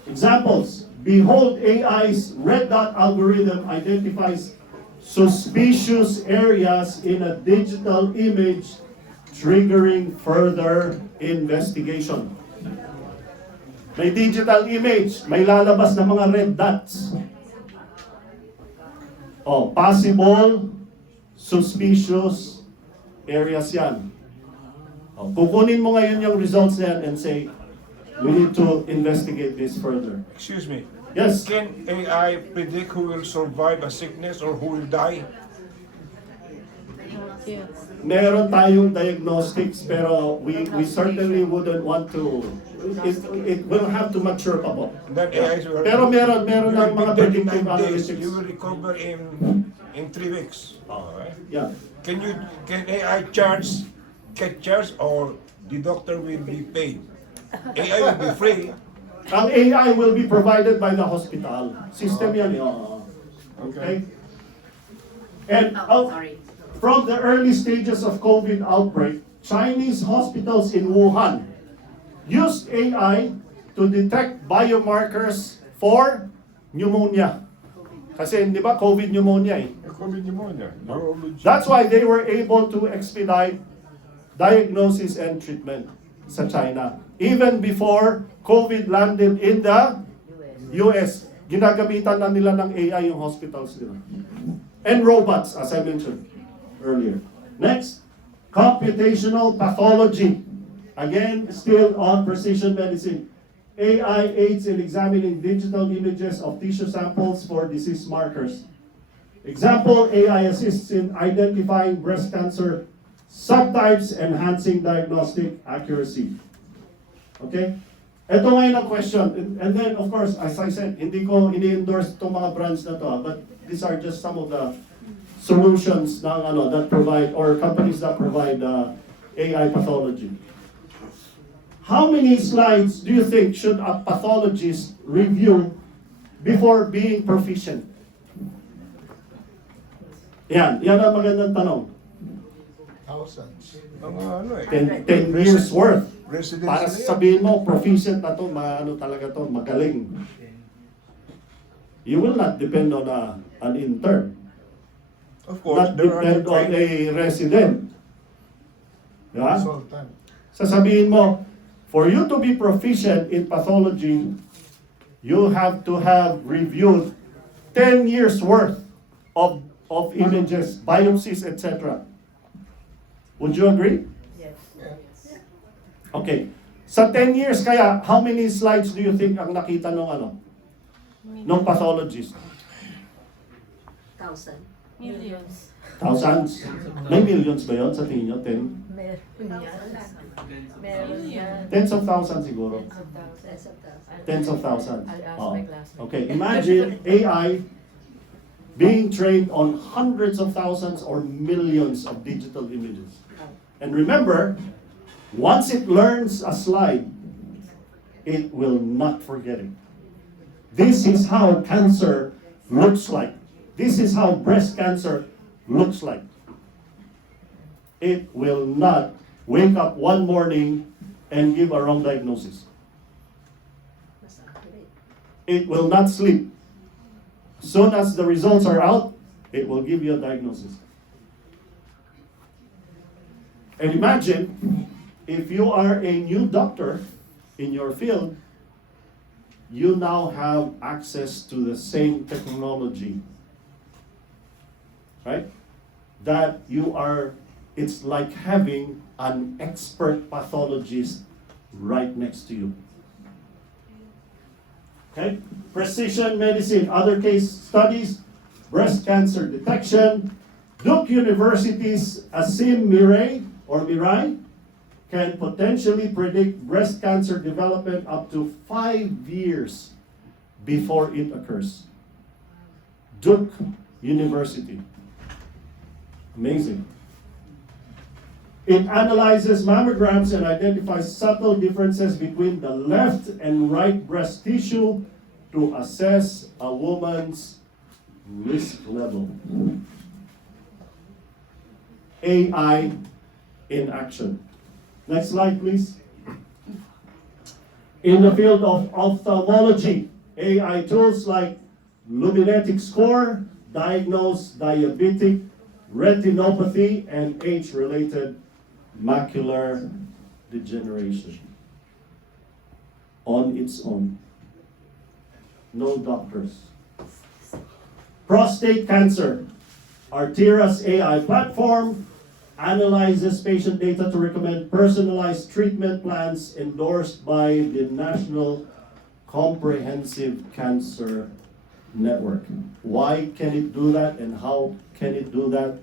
Examples. Behold, AI's red dot algorithm identifies suspicious areas in a digital image, triggering further investigation. May digital image, may lalabas na mga red dots. Possible, suspicious areas yan. Kukunin mo ngayon yung results na yan and say, we need to investigate this further. excuse me. Yes? Can AI predict who will survive a sickness or who will die? Meron tayong diagnostics pero we certainly wouldn't want to, it will have to mature pa po. Then AI will. Pero meron ng mga predictive 9 days, analytics. you will recover in 3 weeks. Alright. Yeah. Can AI get charged or the doctor will be paid? AI will be free. Ang AI will be provided by the hospital. System yan. Okay? And Sorry. from the early stages of COVID outbreak, Chinese hospitals in Wuhan used AI to detect biomarkers for pneumonia. Kasi di ba COVID pneumonia eh. COVID pneumonia. Neurology. That's why they were able to expedite diagnosis and treatment sa China. Even before COVID landed in the US, ginagamitan na nila ng AI yung hospitals nila. And robots, as I mentioned earlier. Next, computational pathology. Again, still on precision medicine. AI aids in examining digital images of tissue samples for disease markers. Example, AI assists in identifying breast cancer subtypes, enhancing diagnostic accuracy. Okay? Ito ngayon ang question. And then, of course, as I said, hindi ko ini-endorse itong mga brands na to, but these are just some of the solutions na, that provide, or companies that provide AI pathology. How many slides do you think should a pathologist review before being proficient? Yan ang magandang tanong. Thousands. Mga 10 years worth. Residents Para na yan. sabihin mo, proficient na to, talaga to, magaling. You will not depend on an intern. Of course, Not there are depend on a resident. Diba? That's all the time. Sasabihin mo, for you to be proficient in pathology, you have to have reviewed 10 years worth of images, biopsies, etc. Would you agree? Yes. Okay. Sa 10 years kaya, how many slides do you think ang nakita ng pathologist? 1,000. Millions. Thousands? May millions ba yun sa tingin nyo? 10? Meron yan. Meron yan. Tens of thousands siguro. Tens of thousands. Tens of thousands. I'll ask Oh. my classmates. Okay, imagine AI being trained on hundreds of thousands or millions of digital images. And remember, once it learns a slide, it will not forget it. This is how cancer looks like. This is how breast cancer looks like. It will not wake up one morning and give a wrong diagnosis. It will not sleep. Soon as the results are out, it will give you a diagnosis. And imagine, if you are a new doctor in your field, you now have access to the same technology, right? That you are, it's like having an expert pathologist right next to you. Okay? Precision medicine, other case studies, breast cancer detection. Duke University's Asim Mirai can potentially predict breast cancer development up to 5 years before it occurs. Duke University. Amazing. It analyzes mammograms and identifies subtle differences between the left and right breast tissue to assess a woman's risk level. AI in action. Next slide, please. In the field of ophthalmology, AI tools like luminetic score diagnose diabetic retinopathy and age-related macular degeneration on its own. No doctors. Prostate cancer. Artera's AI platform analyzes patient data to recommend personalized treatment plans endorsed by the National Comprehensive Cancer Network. Why can it do that and how can it do that?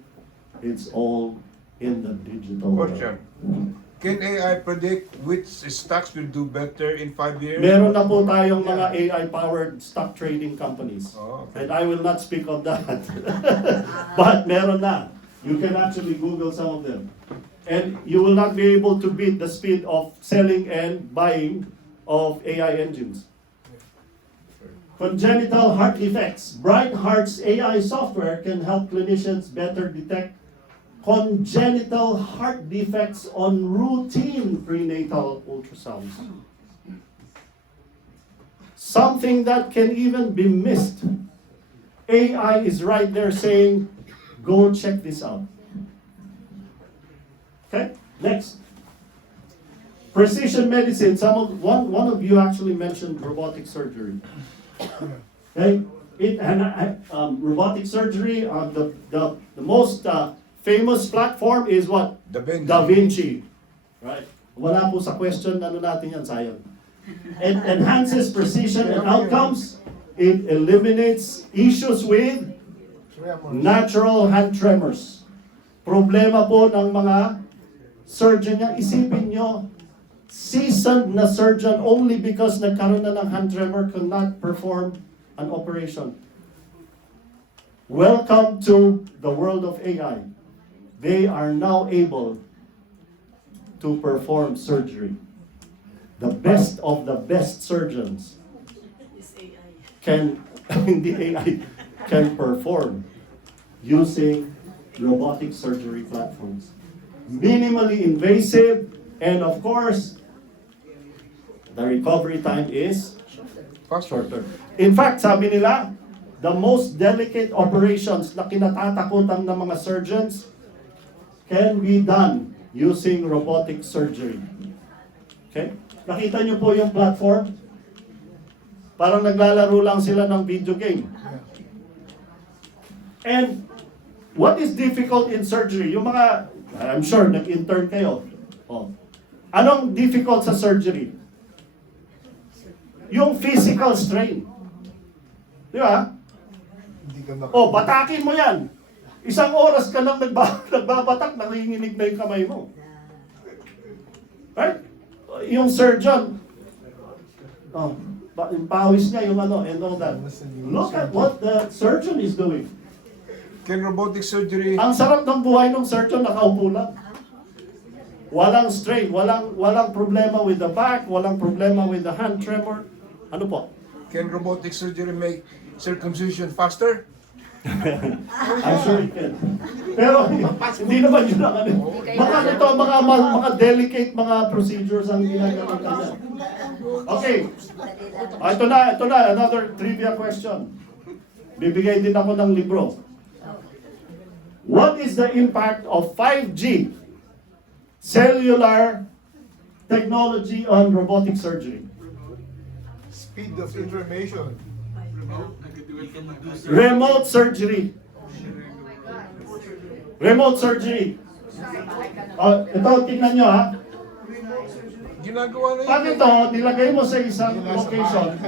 It's all in the digital world. Question. Can AI predict which stocks will do better in 5 years? Meron na po tayong mga AI-powered stock trading companies. Oh, okay. And I will not speak of that. But meron na. You can actually Google some of them. And you will not be able to beat the speed of selling and buying of AI engines. Congenital heart defects. Bright Heart's AI software can help clinicians better detect congenital heart defects on routine prenatal ultrasounds. Something that can even be missed. AI is right there saying, go check this out. Okay, next. Precision medicine. One of you actually mentioned robotic surgery. Okay, robotic surgery. The most famous platform is what? Da Vinci. Right? Wala po sa question, ano natin yan, sayang. It enhances precision and outcomes. It eliminates issues with natural hand tremors. Problema po ng mga surgeon niya. Isipin nyo, seasoned na surgeon only because nagkaroon na ng hand tremor cannot perform an operation. Welcome to the world of AI. They are now able to perform surgery. The best of the best surgeons can, hindi AI, can perform using robotic surgery platforms. Minimally invasive, and of course, the recovery time is shorter. In fact, sabi nila, the most delicate operations na kinatatakutan ng mga surgeons can be done using robotic surgery. Okay? Nakita niyo po yung platform? Parang naglalaro lang sila ng video game. And what is difficult in surgery? Yung mga, I'm sure, nag-intern kayo. Oh. Anong difficult sa surgery? Yung physical strain. Di ba? Oh, batakin mo yan. Isang oras ka lang nagbabatak, nanginginig na yung kamay mo. Right? Yung surgeon, yung pawis niya, yung ano, and all that. Look at what the surgeon is doing. Can robotic surgery... Ang sarap ng buhay ng surgeon, nakaupo lang. Walang strain, walang problema with the back, walang problema with the hand tremor. Ano po? Can robotic surgery make circumcision faster? I'm sure it can. Pero hindi naman yun ang ano. Baka ito mga delicate mga procedures ang ginagawa kanya. Okay. Ito na, another trivia question. Bibigay din ako ng libro. What is the impact of 5G cellular technology on robotic surgery. Speed of information. Remote surgery. Remote surgery. Ito, tingnan nyo ha. Ginagawa na Pag yun. ito, nilagay mo sa isang location.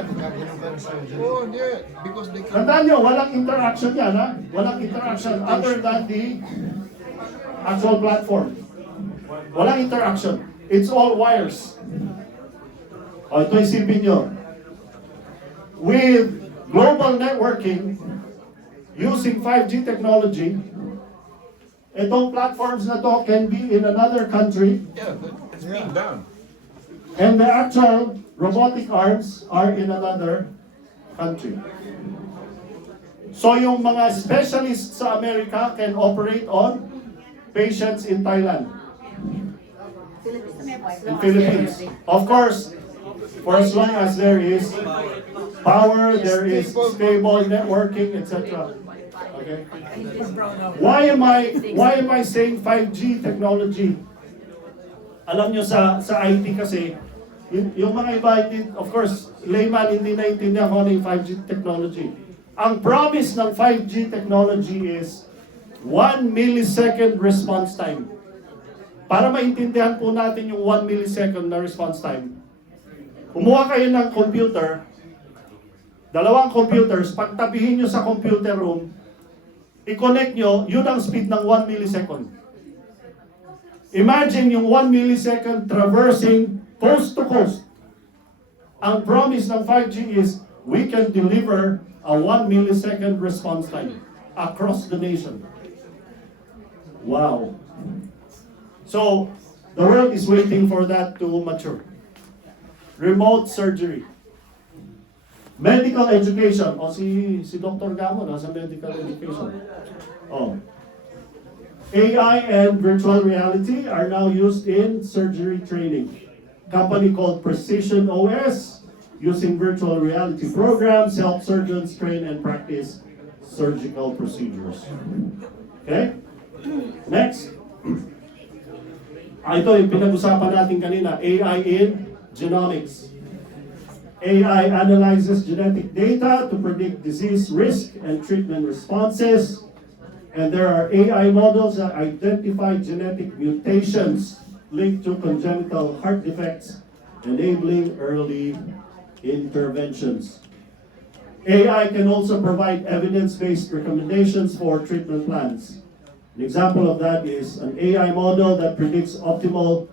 Oh, yeah, because they can... Tandaan nyo, walang interaction yan ha. Walang interaction other than the actual platform. Walang interaction. It's all wires. O, ito isipin nyo. With global networking, using 5G technology, itong platforms na to can be in another country, Yeah, it's being done. and the actual robotic arms are in another country. So yung mga specialists sa Amerika can operate on patients in Thailand, in Philippines. Of course, for as long as there is power, there is stable networking, etc. Okay. Why am I saying 5G technology? Alam nyo sa IT kasi, yung mga iba, of course, layman hindi naintindihan kung ano yung 5G technology. Ang promise ng 5G technology is 1 millisecond response time. Para maintindihan po natin yung 1 millisecond na response time, kumuha kayo ng computer, dalawang computers, pagtabihin nyo sa computer room, i-connect nyo, yun ang speed ng 1 millisecond. Imagine yung 1 millisecond traversing coast to coast. Ang promise ng 5G is we can deliver a 1 millisecond response time across the nation. Wow. So, the world is waiting for that to mature. Remote surgery. Medical education. O si Dr. Gamo nasa medical education. Oh. AI and virtual reality are now used in surgery training. Company called Precision OS, using virtual reality programs, help surgeons train and practice surgical procedures. Okay? Next. Ito yung pinag-usapan natin kanina, AI in genomics. AI analyzes genetic data to predict disease risk and treatment responses. And there are AI models that identify genetic mutations linked to congenital heart defects, enabling early interventions. AI can also provide evidence-based recommendations for treatment plans. An example of that is an AI model that predicts optimal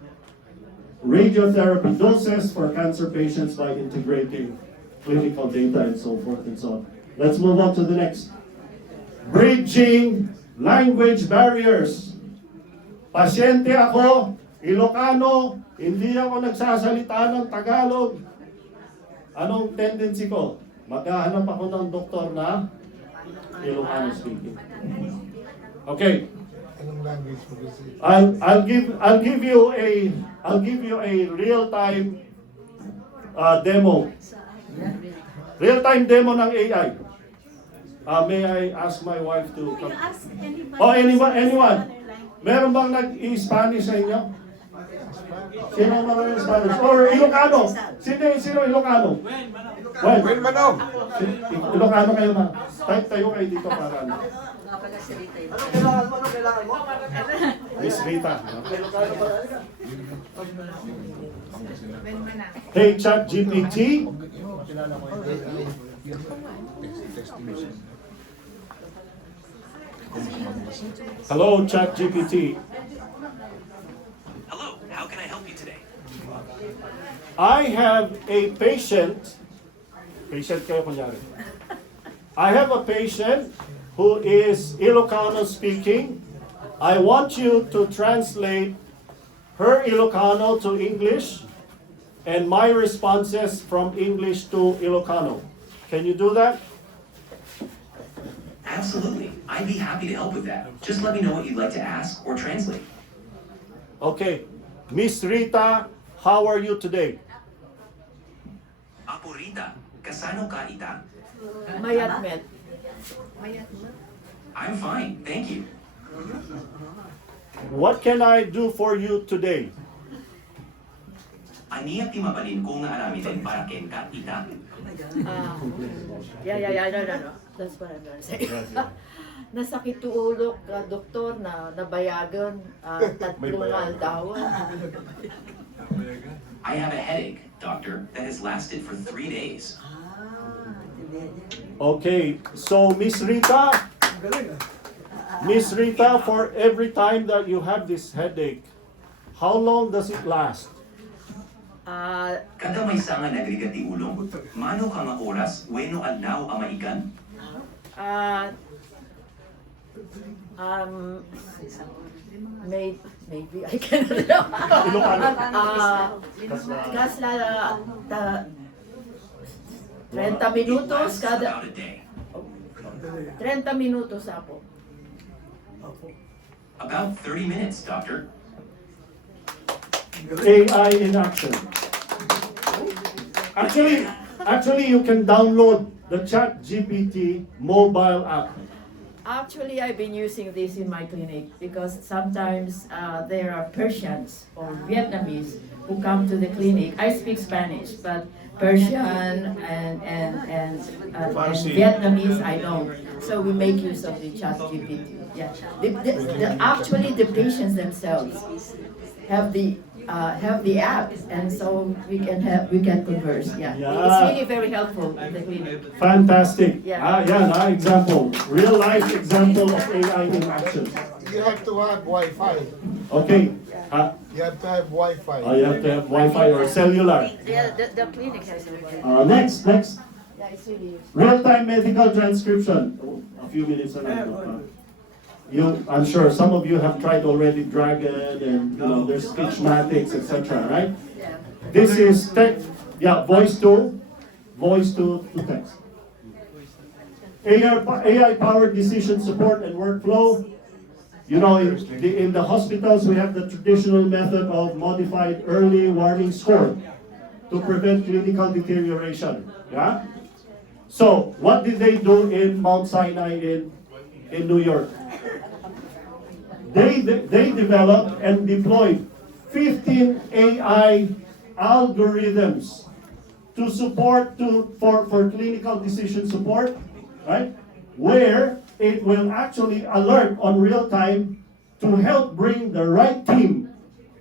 radiotherapy doses for cancer patients by integrating clinical data and so forth and so on. Let's move on to the next. Bridging language barriers. Pasyente ako, Ilocano, hindi ako nagsasalita ng Tagalog. Anong tendency ko? Maghahanap ako ng doktor na Ilocano speaking. Okay. Anong language mo gusto? I'll give you a real-time demo. Real-time demo ng AI. May I ask my wife to come? Ask anybody. Oh, anyone? Meron bang nag-i-Spanish sa inyo? Sino marunong Spanish? Or Ilocano? Sino Ilocano? Well, Manog. Ilocano kayo na. Tayo kayo dito para ano. Ano kailangan mo? Miss Rita. Hey, ChatGPT. Hello, ChatGPT. Hello, how can I help you today? I have a patient. Patient kayo kunyari. I have a patient who is Ilocano speaking. I want you to translate her Ilocano to English and my responses from English to Ilocano. Can you do that? Absolutely. I'd be happy to help with that. Just let me know what you'd like to ask or translate. Okay. Miss Rita, how are you today? Apo Rita, kasano ka ita? Mayat met. I'm fine, thank you. What can I do for you today? Aniya ti mabalin ko nga arami din para ken ka ita. No. That's what I'm gonna say. Nasakit ulo ka, doktor, na nabayagan, tatlong aldaw. I have a headache, doctor, that has lasted for 3 days. Okay, so Miss Rita, for every time that you have this headache, how long does it last? Kada may sanga nagrigat ti ulong, mano ka nga oras, weno adlaw ang maigan? Maybe I cannot know. Kasla 30 minutos kada About a day. 30 minutos apo. About 30 minutes, doctor. AI in action. Actually, you can download the ChatGPT mobile app. Actually, I've been using this in my clinic because sometimes there are Persians or Vietnamese who come to the clinic. I speak Spanish, but Persian and Vietnamese I don't. So we make use of the ChatGPT. Yeah. Actually, the patients themselves have the app, and so we can converse. Yeah. It's really very helpful in the clinic. Fantastic. Yeah. Example. Real life example of AI in action. You have to have Wi-Fi. Okay. You have to have Wi-Fi. You have to have Wi-Fi or cellular. Yeah, the clinic has it. Next. Yeah, it's really. Real-time medical transcription. A few minutes ago. I'm sure some of you have tried already Dragon and there's Speechmatics, etc. Right? Yeah. This is text. Yeah, voice to text. AI-powered decision support and workflow. In the hospitals, we have the traditional method of modified early warning score to prevent clinical deterioration. Yeah? So, what did they do in Mount Sinai in New York? They developed and deployed 15 AI algorithms to support for clinical decision support, right? Where it will actually alert on real time to help bring the right team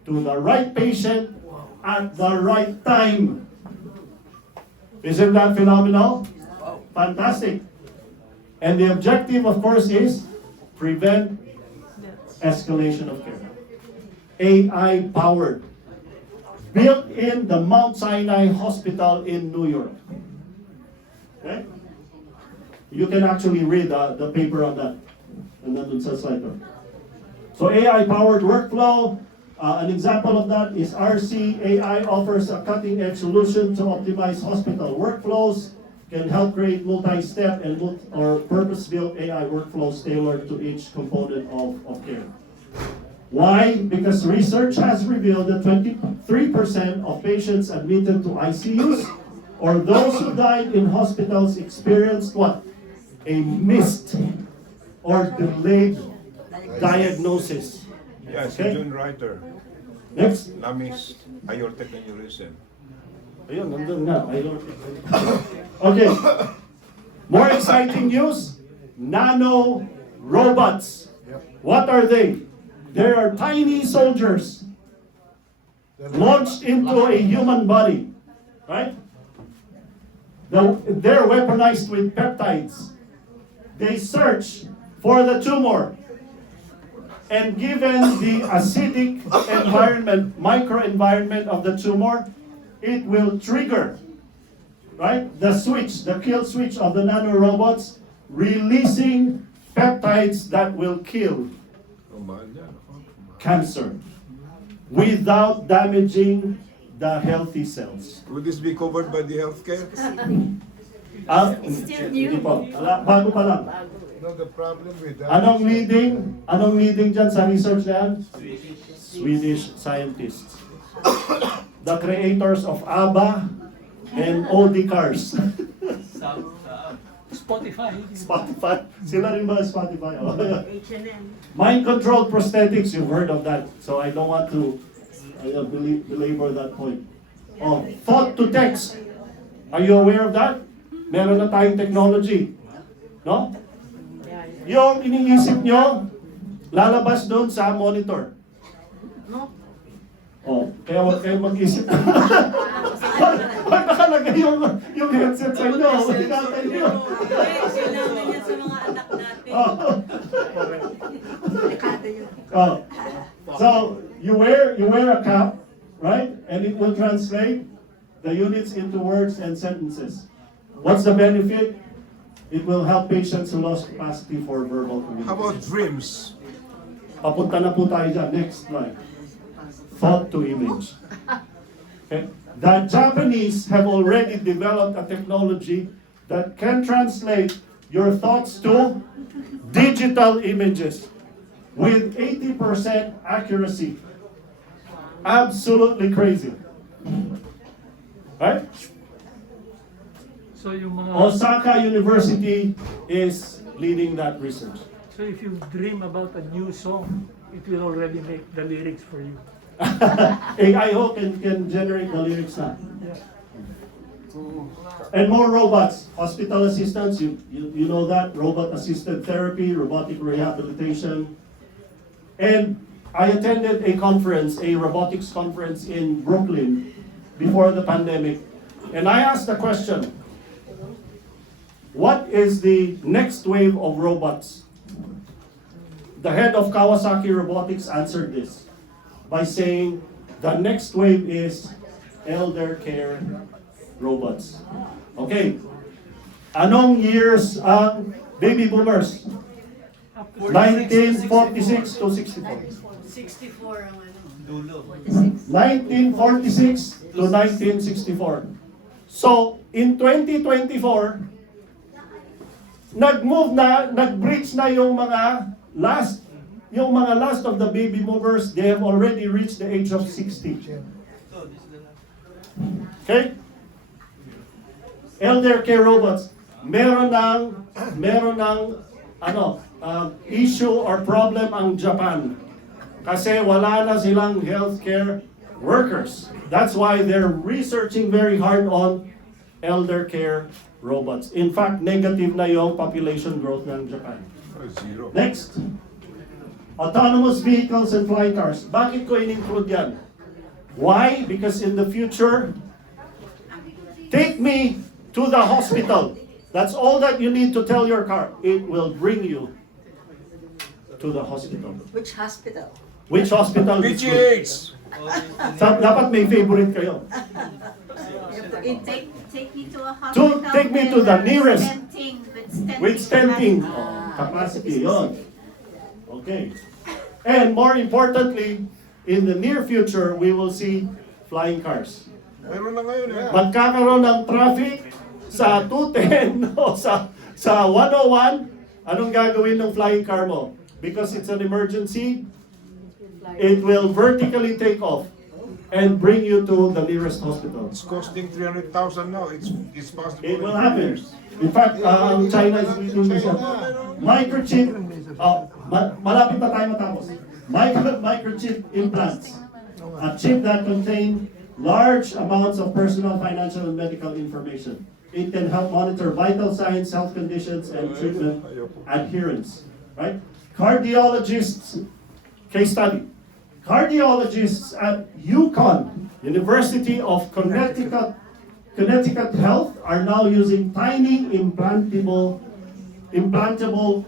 to the right patient at the right time. Isn't that phenomenal? Fantastic. And the objective, of course, is prevent escalation of care. AI powered. Built in the Mount Sinai Hospital in New York. Okay? You can actually read the paper on that. And then it says later. So AI powered workflow. An example of that is RC AI offers a cutting edge solution to optimize hospital workflows. Can help create multi-step or purpose-built AI workflows tailored to each component of care. Why? Because research has revealed that 23% of patients admitted to ICUs or those who died in hospitals experienced what? A missed or delayed diagnosis. Yes, Okay. John Writer. Next. Namis aortic aneurysm. Ayun, nandun na. Okay. More exciting news. Nano robots. What are they? They are tiny soldiers launched into a human body. Right? They're weaponized with peptides. They search for the tumor. And given the acidic environment, microenvironment of the tumor, it will trigger, right, the kill switch of the nanorobots, releasing peptides that will kill cancer without damaging the healthy cells. Would this be covered by the healthcare? It's still new. Hindi po. Bago pa lang. The problem with that. Anong leading dyan sa research na yan? Swedish scientists. The creators of ABBA and OD cars. Spotify. Spotify. Sila rin ba Spotify? Oh. H&M. Mind-controlled prosthetics, you've heard of that. So I don't want to belabor that point. Oh, thought to text. Are you aware of that? Meron na tayong technology. No? Yung iniisip nyo, lalabas doon sa monitor. No? Oh, kaya huwag kayong mag-isip. Pag nakalagay yung headset sa inyo, huwag natin yun. Kailangan niya sa mga anak natin. Oh. So you wear a cap, right? And it will translate the units into words and sentences. What's the benefit? It will help patients who lost capacity for verbal communication. How about dreams? Papunta na po tayo dyan. Next slide. Thought to image. Okay. The Japanese have already developed a technology that can translate your thoughts to digital images with 80% accuracy. Absolutely crazy. Right? So yung mga... Osaka University is leading that research. So if you dream about a new song, it will already make the lyrics for you. AI can generate the lyrics now. Yeah. And more robots, hospital assistants, you know that, robot-assisted therapy, robotic rehabilitation. And I attended a conference, a robotics conference in Brooklyn before the pandemic. And I asked the question, what is the next wave of robots? The head of Kawasaki Robotics answered this by saying, the next wave is elder care robots. Okay. Anong years ang baby boomers? 1946 to 64. 64 ang ano. Dulo. 1946 to 1964. So, in 2024, nag-breach na yung mga last of the baby boomers. They have already reached the age of 60. Okay? Elder care robots. Meron ng issue or problem ang Japan. Kasi wala na silang healthcare workers. That's why they're researching very hard on elder care robots. In fact, negative na yung population growth ng Japan. Zero. Next. Autonomous vehicles and flying cars. Bakit ko in-include yan? Why? Because in the future, take me to the hospital. That's all that you need to tell your car. It will bring you to the hospital. Which hospital? Which hospital? PGH! Dapat may favorite kayo. Take me to a hospital. Take me to the nearest. With stenting. capacity. Capacity, yun. Okay. And more importantly, in the near future, we will see flying cars. Meron na ngayon eh. Magkakaroon ng traffic sa 210 o sa 101. Anong gagawin ng flying car mo? Because it's an emergency, it will vertically take off and bring you to the nearest hospital. It's costing 300,000 now. It's possible. It will happen. In fact, China is doing this. Microchip, malapit na tayo matapos. Microchip implants. A chip that contains large amounts of personal, financial, and medical information. It can help monitor vital signs, health conditions, and treatment adherence. Right? Cardiologists, case study. Cardiologists at UConn, University of Connecticut Health, are now using tiny implantable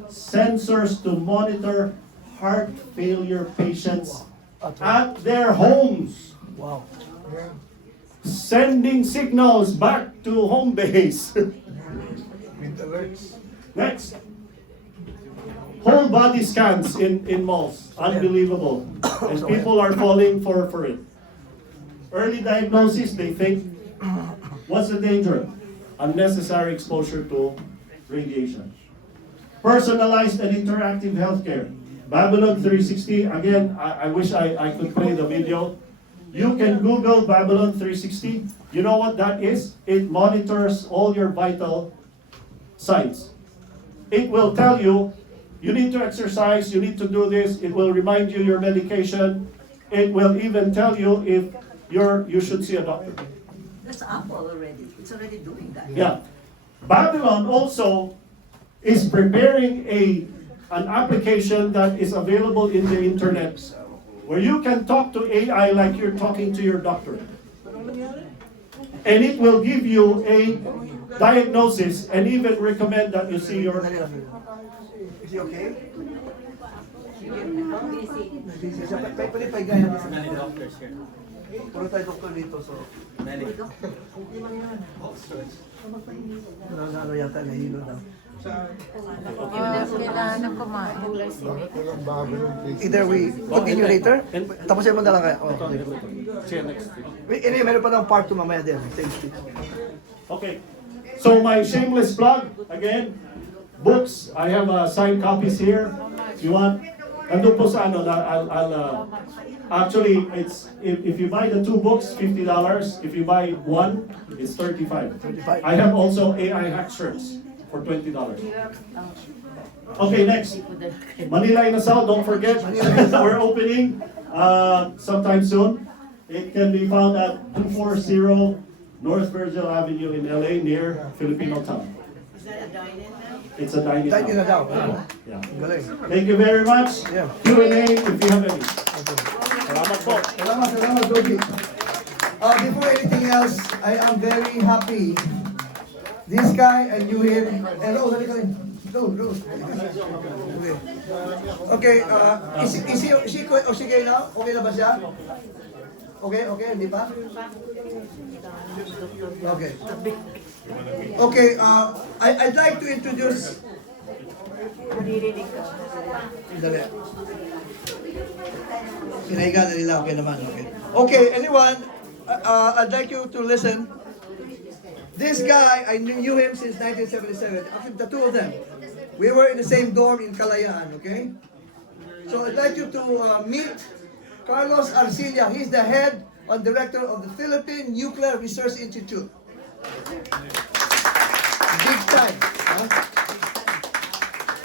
sensors to monitor heart failure patients at their homes. Wow. Yeah. Sending signals back to home base. With alerts. Next. Whole body scans in malls. Unbelievable. And people are falling for it. Early diagnosis, they think, what's the danger? Unnecessary exposure to radiation. Personalized and interactive healthcare. Babylon 360, again, I wish I could play the video. You can Google Babylon 360. You know what that is? It monitors all your vital sites. It will tell you, you need to exercise, you need to do this, it will remind you your medication, it will even tell you if you should see a doctor. That's Apple already. It's already doing that. Yeah. Babylon also is preparing an application that is available in the internet where you can talk to AI like you're talking to your doctor. And it will give you a diagnosis and even recommend that you see your... Is he okay? Busy siya. Pwede pa igaya natin sa Many doctors here. Puro tayo doktor dito, so... Many. Ano yata, nahilo na. Either we continue later, tapusin mo na lang kaya. Anyway, meron pa ng part 2 mamaya din. Okay. So my shameless plug, again, books. I have signed copies here. If you want, nandun po sa ano, actually, it's if you buy the 2 books, $50. If you buy 1, it's $35. I have also AI hack shirts for $20. Okay, next. Manila Inasal, don't forget, we're opening sometime soon. It can be found at 240 North Virgil Avenue in LA near Filipino Town. Is that a dine-in now? It's a dining Dine-in na daw. Yeah. Galing. Thank you very much. Yeah. Q&A if you have any. Salamat po. Salamat, Dogjie. Before anything else, I am very happy. This guy, I knew him. Hello, halika rin. Go. Okay, is he okay now? Okay na ba siya? Okay, hindi pa? Okay. Okay, I'd like to introduce... Dali. Pinahiga na nila, okay naman, okay. Okay, anyone, I'd like you to listen. This guy, I knew him since 1977. Actually, the two of them. We were in the same dorm in Kalayaan, okay? So I'd like you to meet Carlos Arcilla. He's the head and director of the Philippine Nuclear Research Institute. Big time. Huh?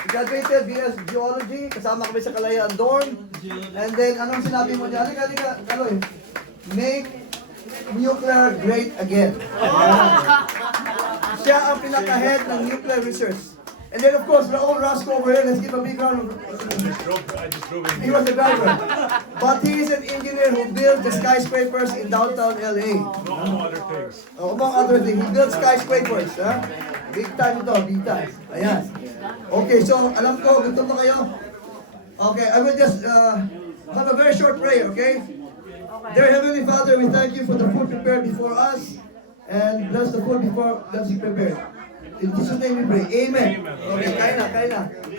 He graduated BS Geology, kasama kami sa Kalayaan dorm. And then, anong sinabi mo niya? Halika, Kaloy. Make nuclear great again. Siya ang pinaka-head ng nuclear research. And then of course, Raul Rasco over here, let's give a big round of He was a driver. But he is an engineer who built the skyscrapers in downtown LA. Among other things. Among other things, he built skyscrapers. Huh? Big time ito, big time. Ayan. Okay, so alam ko, gusto mo kayo? Okay, I will just have a very short prayer, okay? Dear Heavenly Father, we thank you for the food prepared before us, and bless the food before that's prepared. In Jesus' name we pray. Amen. Okay, kain na.